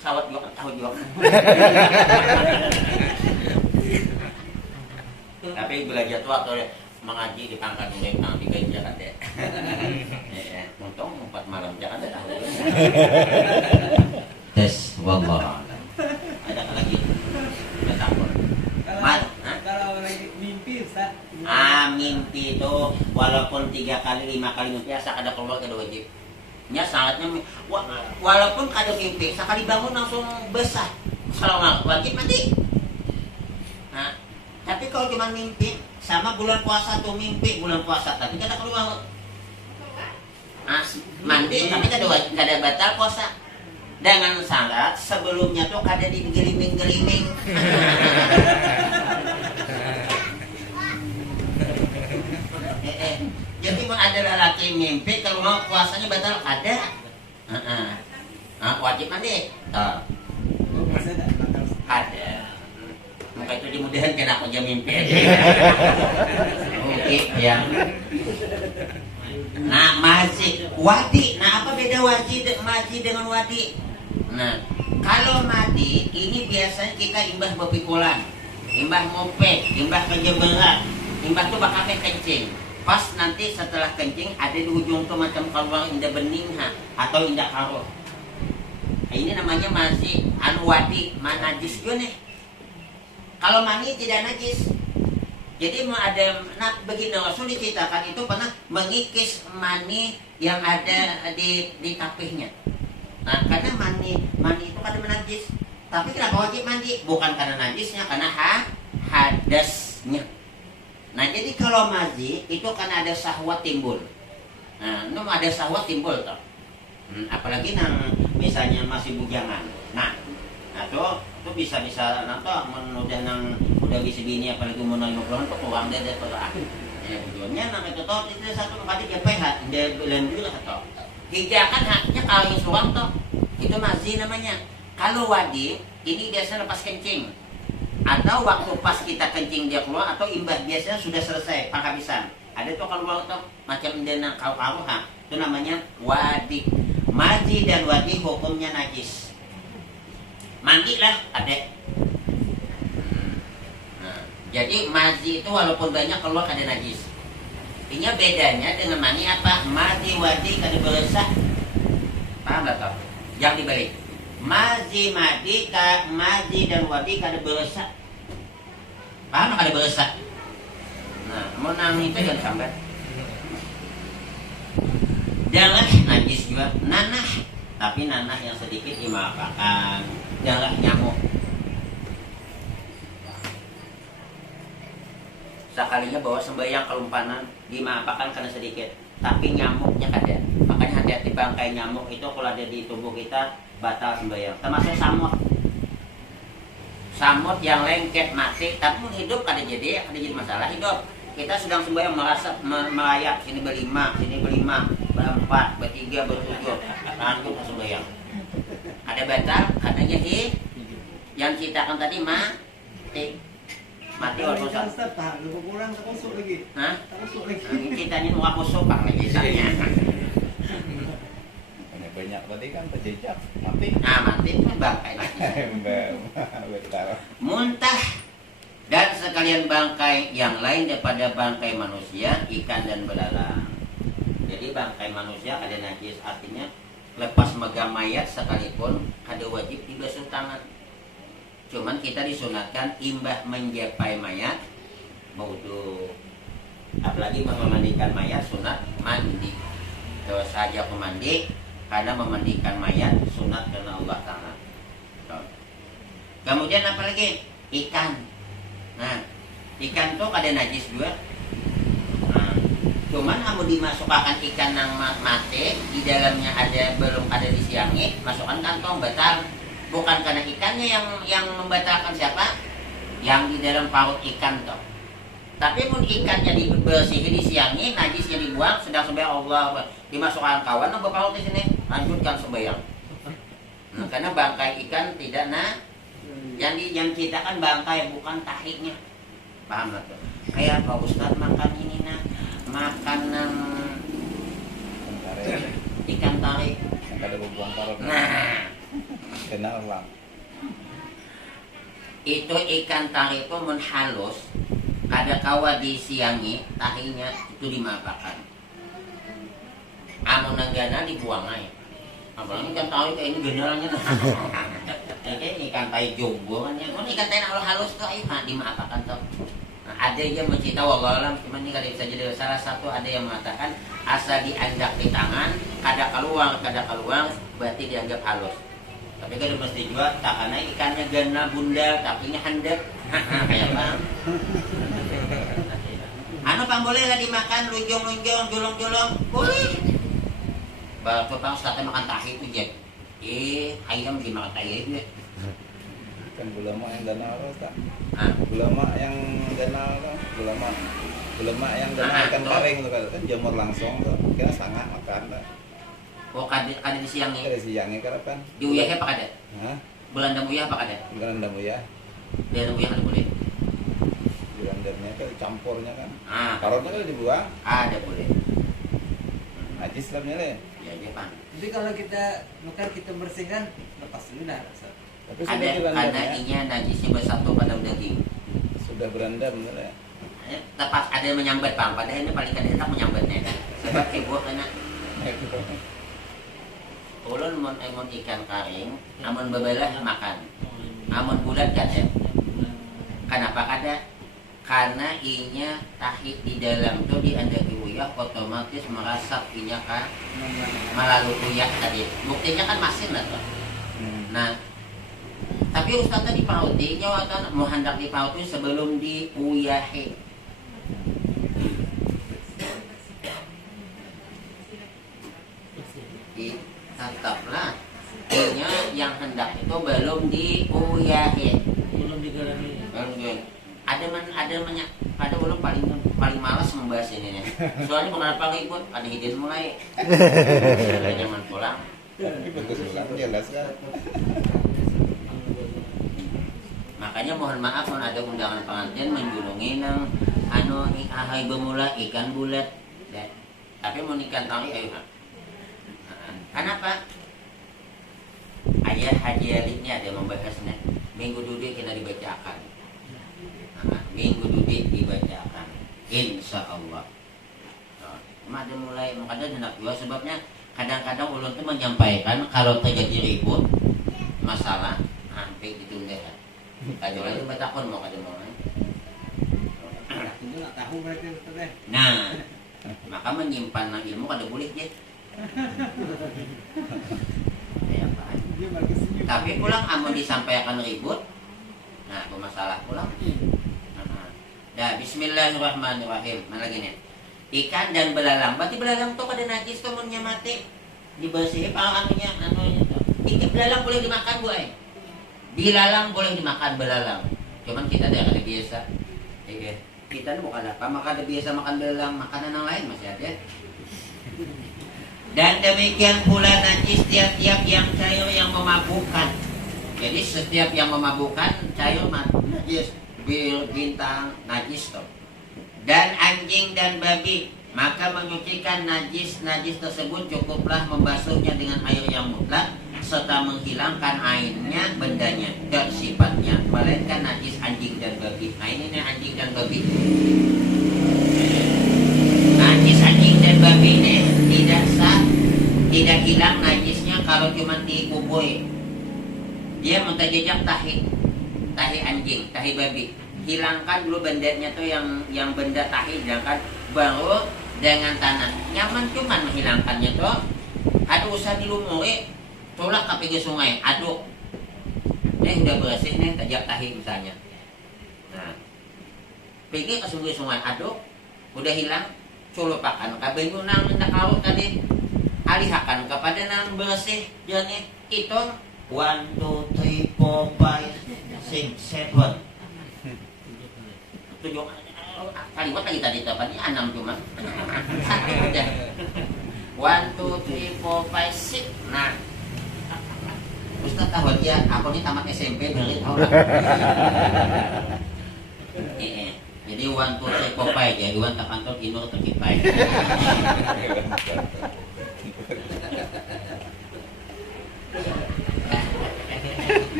Sawat juga tahu juga. Tapi belajar tuh atau mengaji di pangkat urip nang di gereja kan deh. Untung 4 malam jangan ada tahu. Tes wallah. Ada lagi. Takut. Kalau lagi mimpi Ustaz. Mimpi itu walaupun 3 kali 5 kali mimpi asa kada keluar kada wajib. Nya salatnya walaupun kada mimpi sekali bangun langsung besar. Kalau wajib mandi. Nah, tapi kalau cuma mimpi sama bulan puasa tuh mimpi bulan puasa tapi kada keluar. Mandi tapi kada batal puasa. Dengan syarat sebelumnya tuh kada digeliming-geliming. Jadi mau ada lelaki mimpi kalau mau puasanya batal ada. Wajib mandi. Ada. Maka itu dimudahan kena aku jam mimpi. Oke ya. Nah masjid wadi. Nah apa beda masjid dengan wadi? Nah kalau madi ini biasanya kita imbah bepikulan, imbah moped, imbah kejeberan, imbah tuh bakal kencing. Pas nanti setelah kencing ada di ujung tuh macam keluar indah bening atau indah karo. Ini namanya masih wadi manajis juga nih. Kalau mani tidak najis. Jadi ada begini Rasul diceritakan itu pernah mengikis mani yang ada di tapihnya. Nah karena mani itu kada menajis. Tapi kenapa wajib mandi? Bukan karena najisnya, karena hadasnya. Nah jadi kalau mazi itu kan ada syahwat timbul. Nah itu ada syahwat timbul toh. Apalagi nang misalnya masih bujangan. Nah tuh bisa nanti udah nang udah bisa bini apalagi mau 50 tuh kurang dari akhir. Ya tujuannya nang itu toh itu satu kali dia pehat dia belen juga toh. Hijakan haknya kalau yang suang toh itu mazi namanya. Kalau wadi ini biasanya lepas kencing. Atau waktu pas kita kencing dia keluar atau imbah biasanya sudah selesai penghabisan. Ada tuh keluar tuh macam dana kau itu namanya wadi. Maji dan wadi hukumnya najis. Mandi lah adek. Nah, jadi maji itu walaupun banyak keluar kada najis. Ini bedanya dengan mani apa? Maji wadi kada beresah. Paham tak? Yang dibalik. Maji dan wadi kada beresah. Paham kada beresah? Nah, mau nang itu jangan sampai. Darah najis juga, nanah. Tapi nanah yang sedikit dimaafkan. Darah nyamuk. Sekalinya bawa sembahyang kelumpanan dimaafkan karena sedikit. Tapi nyamuknya kada. Makanya hati-hati bangkai nyamuk itu kalau ada di tubuh kita batal sembahyang. Termasuk samut. Samut yang lengket mati tapi hidup kada jadi masalah hidup. Kita sedang sembahyang merasa melayap sini berlima, berempat, bertiga, bertujuh. Lanjut sembahyang. Ada batal, katanya yang ceritakan tadi mati walaupun Ustaz, tahan lu kurang tak masuk lagi. Hah? Tak masuk lagi. Ceritanya nuka kusuk pak lagi saya. Banyak tadi kan terjejak mati. Mati itu bangkai lagi. Betul. Muntah dan sekalian bangkai yang lain daripada bangkai manusia, ikan dan belalang. Jadi bangkai manusia ada najis, artinya lepas megang mayat sekalipun ada wajib dibasuh tangan. Cuman kita disunatkan imbah menjapai mayat wudu. Apalagi memandikan mayat sunat mandi. Terus saja mandi karena memandikan mayat sunat karena Allah Ta'ala. Kemudian apa lagi? Ikan. Nah, ikan tuh ada najis juga. Nah, cuman kamu dimasukkan ikan yang mati di dalamnya belum ada disiangi, masukkan kantong batal. Bukan karena ikannya yang membatalkan siapa? Yang di dalam paut ikan toh. Tapi pun ikannya dibersihin, disiangi, najisnya dibuang, sedang sembahyang Allah dimasukkan kawan ke paut di sini, lanjutkan sembahyang. Nah, karena bangkai ikan tidak yang kita kan bangkai bukan tahinya. Paham lah tuh. Kayak Pak Ustaz makan ini makan ikan tarik. Ada buang karot. Nah, Kenal lang. itu ikan tarik itu mun halus Ada kawa disiangi, tahinya itu dimapakan. Amun nanggana dibuang aja. Apalagi kan tahu kayak ini generalnya tuh. Kayak ikan tai jumbo kan ya. Mau ikan tai halus tuh ayo dimapakan tuh. Nah, ada yang mencita wallahualam, cuman ini kada bisa jadi salah satu ada yang mengatakan asal diandak di tangan, kada keluar, berarti dianggap halus. Tapi kada mesti juga, tak karena ikannya gana bundal, tapinya handek, kayak apa? Anu pang boleh lah dimakan, lunjong, jolong, boleh. Bapak pang setelah makan tahi itu jet, ayam dimakan tahi itu. Kan gulama yang danau lo tak? Hah? Gulama yang danau lo, gulama yang danau ikan tuh. kering tuh kan jamur langsung tuh, kira sangat makan tuh. Oh kada di siangnya, Kira siangnya kira kan? di uyahnya apa kada? Hah? Belanda uyah apa kada? Berendam ya, Dia uyah kada boleh. berendamnya kan campurnya kan. Ah, Karotnya kan dibuang, ada boleh. najis dalamnya le. Ya dia pan. Jadi kalau kita nukar kita bersihkan lepas dulu dah. Tapi sudah Ada berendam karena ya, inya najisnya bersatu pada daging. sudah berendam le. Tepat ada yang menyambat bang, padahal ini paling kadang tak menyambatnya. Sebab kebuk kena. Ulun mon ikan kering, amun bebelah makan, amun bulat kan ya. Kenapa kada? Karena inya tahi di dalam tu diandaki uyah otomatis merasak inya kan melalui uyah tadi. Buktinya kan masin lah tuh. Nah, tapi Ustaz tadi pauti nyawatan mau hendak dipauti sebelum diuyahi. Tetaplah inya yang hendak itu belum diuyahi. Belum digarami. Ada belum paling malas membahas ini nih. Soalnya bukan apa ikut, ada hidin mulai. Jangan pulang. Ini bagus ulang jelas kan. Makanya mohon maaf kalau ada undangan pengantin menjulungi nang ahai bemula ikan bulat. Ya. Tapi mau ikan tali ayo. Kenapa? Ayah Haji Ali ini ada membahasnya. Minggu duduk kita dibacakan. Minggu duduk dibacakan. Insya Allah. Ada mulai, makanya hendak juga sebabnya kadang-kadang ulun itu menyampaikan kalau terjadi ribut masalah, hampir ditunda. Kadang lagi batakon mau kadang mau. Itu nggak tahu berarti teh. Nah, maka menyimpan ilmu kada boleh je. Ya, Pak. Dia bagus senyum. Tapi pulang amun disampaikan ribut, nah masalah pulang. Dah, bismillahirrahmanirrahim. Mana lagi nih? Ikan dan belalang. Berarti belalang tuh pada najis tuh munnya mati. Dibersihin anunya. Ikan belalang boleh dimakan, Bu. Belalang boleh dimakan belalang. Cuman kita tidak ada biasa. Kita bukan apa, maka ada biasa makan belalang, makanan yang lain masih ada. Dan demikian pula najis tiap-tiap yang cair yang memabukkan. Jadi setiap yang memabukkan cair najis. Bintang najis toh. Dan anjing dan babi, maka menyucikan najis tersebut cukuplah membasuhnya dengan air yang mutlak serta menghilangkan ainnya, bendanya dan sifatnya, melainkan najis anjing dan babi. Nah ini nih anjing dan babi. Najis anjing dan babi ini tidak hilang najisnya kalau cuma dikubui. Dia mentajajak tahi anjing, tahi babi. Hilangkan dulu bendanya tuh yang benda tahi, hilangkan baru dengan tanah. Nyaman cuman menghilangkannya tuh. Aduh usah dilumuri, tolak ke pinggir sungai, aduk. Udah bersih nih, tajak tahi misalnya. Nah, pergi ke sungai, aduk, udah hilang, culupakan. Kabin nang nakawut tadi, alihakan kepada nang bersih, jadi hitung 1, 2, 3, 4, 5, 6, 7. 7 kalimat lagi tadi tepatnya 6 cuma. Satu udah. 1, 2, 3, 4, 5, 6. Nah, Ustaz tahu dia, aku ini tamat SMP beli tahu. Jadi 1, 2, 3, 4, 5 jadi Iwan tak kantor inur terkipai.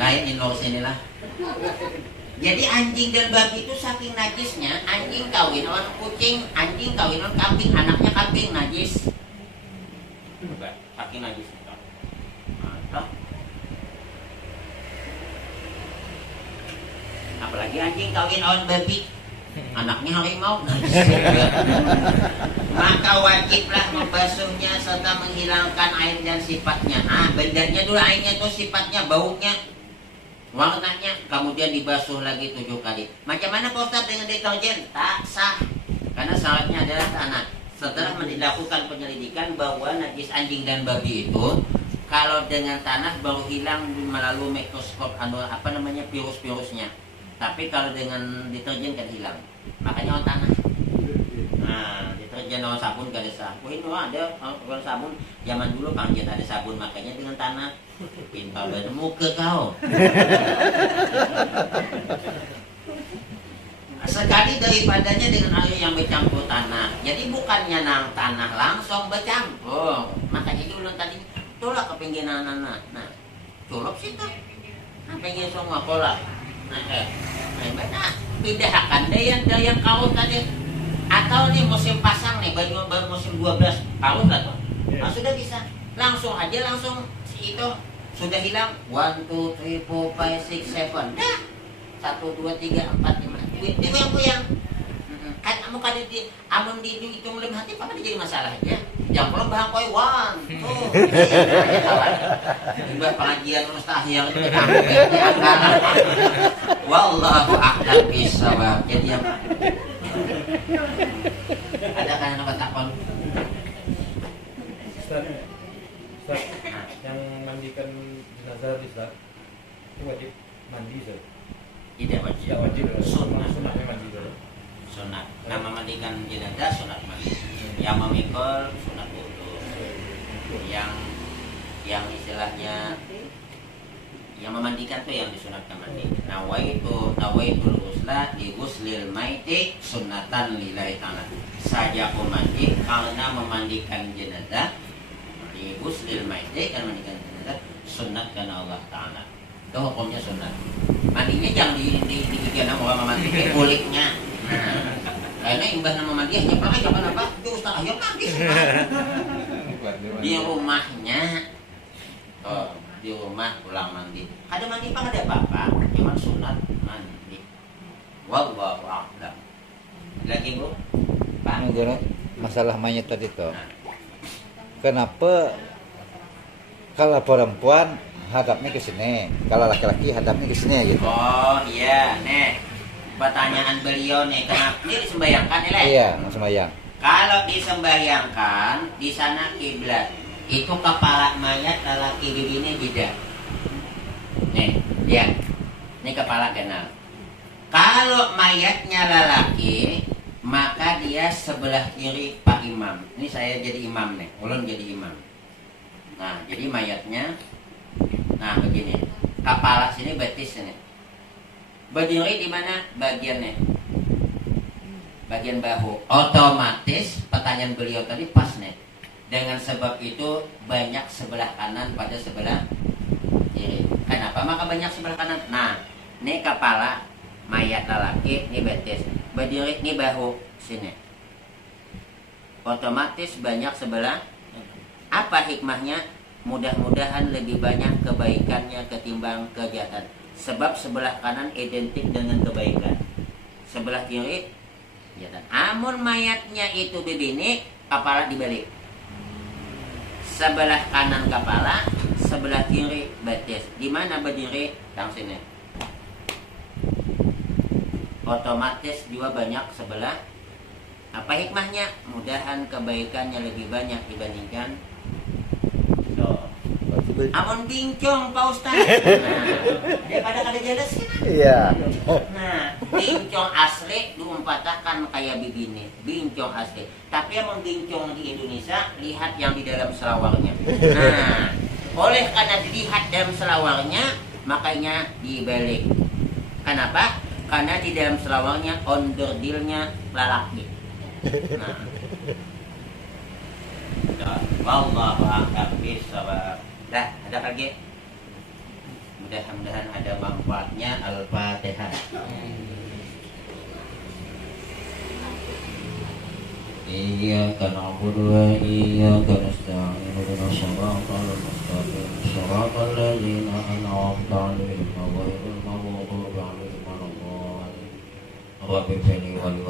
Lain inur sini lah. Jadi anjing dan babi itu saking najisnya, anjing kawin sama kucing, anjing kawin sama kambing, anaknya kambing najis. Saking najisnya. Nah, apalagi anjing kawin sama babi, anaknya harimau najis. Maka wajiblah membasuhnya serta menghilangkan air dan sifatnya. Bedanya dulu airnya itu sifatnya, baunya, warnanya, kemudian dibasuh lagi 7 kali. Macam mana Pak Ustaz dengan deterjen? Tak sah, karena syaratnya adalah tanah. Setelah dilakukan penyelidikan bahwa najis anjing dan babi itu kalau dengan tanah baru hilang melalui mikroskop virus-virusnya. Tapi kalau dengan deterjen kan hilang. Makanya on tanah. Nah, deterjen on sabun gak ada sabun. Ini ada on sabun zaman dulu panjat ada sabun, makanya dengan tanah. Pintar banget muka kau. Sekali daripadanya dengan air yang bercampur tanah. Jadi bukannya tanah langsung bercampur. Makanya dulu tadi tolak ke pinggiran anak. Nah, colok situ. Nah, pinggir semua kolak. Nah, bedakan deh yang kau tadi. Atau nih musim pasang nih, baru musim 12 paus lah tuh. Nah, sudah bisa. Langsung itu sudah hilang. 1, 2, 3, 4, 5, 6, 7. Dah. 1, 2, 3, 4, 5. Goyang-goyang. Kan kamu kada di amun dihitung lem hati apa jadi masalah aja. Yang belum bahang koi 1, 2. Tiba pengajian mustahil itu wallahu a'lam bishawab. Jadi apa? Ada kan yang takon? Ustaz, yang mandikan jenazah Ustaz, itu wajib mandi Ustaz? Tidak wajib. Tidak wajib. Sunat. Mandi dulu. Sunat. Nama mandikan jenazah sunat mandi. Yang memikul sunat wudu. Yang istilahnya yang memandikan tuh yang disunatkan mandi. Nawaitu usla di guslil maiti sunnatan lillahi ta'ala. Saja aku mandi karena memandikan jenazah. Di guslil maiti karena memandikan jenazah sunnat karena Allah Ta'ala. Itu hukumnya sunat. Mandinya jangan dibikin sama orang mandi kulitnya. Karena imbas nama mandi hanya pakai jangan apa? Itu ustaz ayo mandi. Di rumahnya. Oh, di rumah pulang mandi. Ada mandi apa ada apa-apa? Cuma sunat mandi. Wallahu a'lam. Lagi Bu? Pak. Masalah mayat tadi tuh. Kenapa kalau perempuan hadapnya ke sini, kalau laki-laki hadapnya ke sini gitu? Oh iya, nih pertanyaan beliau nih, kenapa ini disembayangkan nih, Le? Iya, mau sembahyang. Kalau disembayangkan di sana kiblat, itu kepala mayat lelaki bibini beda. Nih, lihat, ini kepala kenal. Kalau mayatnya lelaki, maka dia sebelah kiri Pak Imam. Ini saya jadi imam nih, ulun jadi imam. Nah, jadi mayatnya, nah begini, kepala sini betis ini. Berdiri di mana bagiannya? Bagian bahu. Otomatis pertanyaan beliau tadi pas nih. Dengan sebab itu banyak sebelah kanan pada sebelah kiri. Kenapa maka banyak sebelah kanan? Nah, ini kepala mayat lelaki, ini betis. Berdiri ini bahu sini. Otomatis banyak sebelah. Apa hikmahnya? Mudah-mudahan lebih banyak kebaikannya ketimbang kejahatan. Sebab sebelah kanan identik dengan kebaikan, sebelah kiri kejahatan. Amun mayatnya itu bibini, kepala dibalik. Sebelah kanan kepala, sebelah kiri betis. Di mana berdiri? Tang sini. Otomatis juga banyak sebelah. Apa hikmahnya? Mudahan kebaikannya lebih banyak dibandingkan amun bincong Pak Ustaz. Nah, daripada kada jelas kan? Iya. Nah, bincong asli diumpatakan kayak begini, bincong asli. Tapi amun bincong di Indonesia, lihat yang di dalam selawarnya. Nah, oleh karena dilihat dalam selawarnya, makanya dibalik. Kenapa? Karena di dalam selawarnya onderdilnya lelaki. Nah, wallahu a'lam bishawab. Dah, ada lagi? mudah-mudahan ada manfaatnya. Al-Fatihah. Iyyaka na'budu wa iyyaka nasta'in ihdinas siratal mustaqim siratal ladzina an'amta 'alaihim ghairil maghdubi 'alaihim waladdallin. Rabbi firli wa li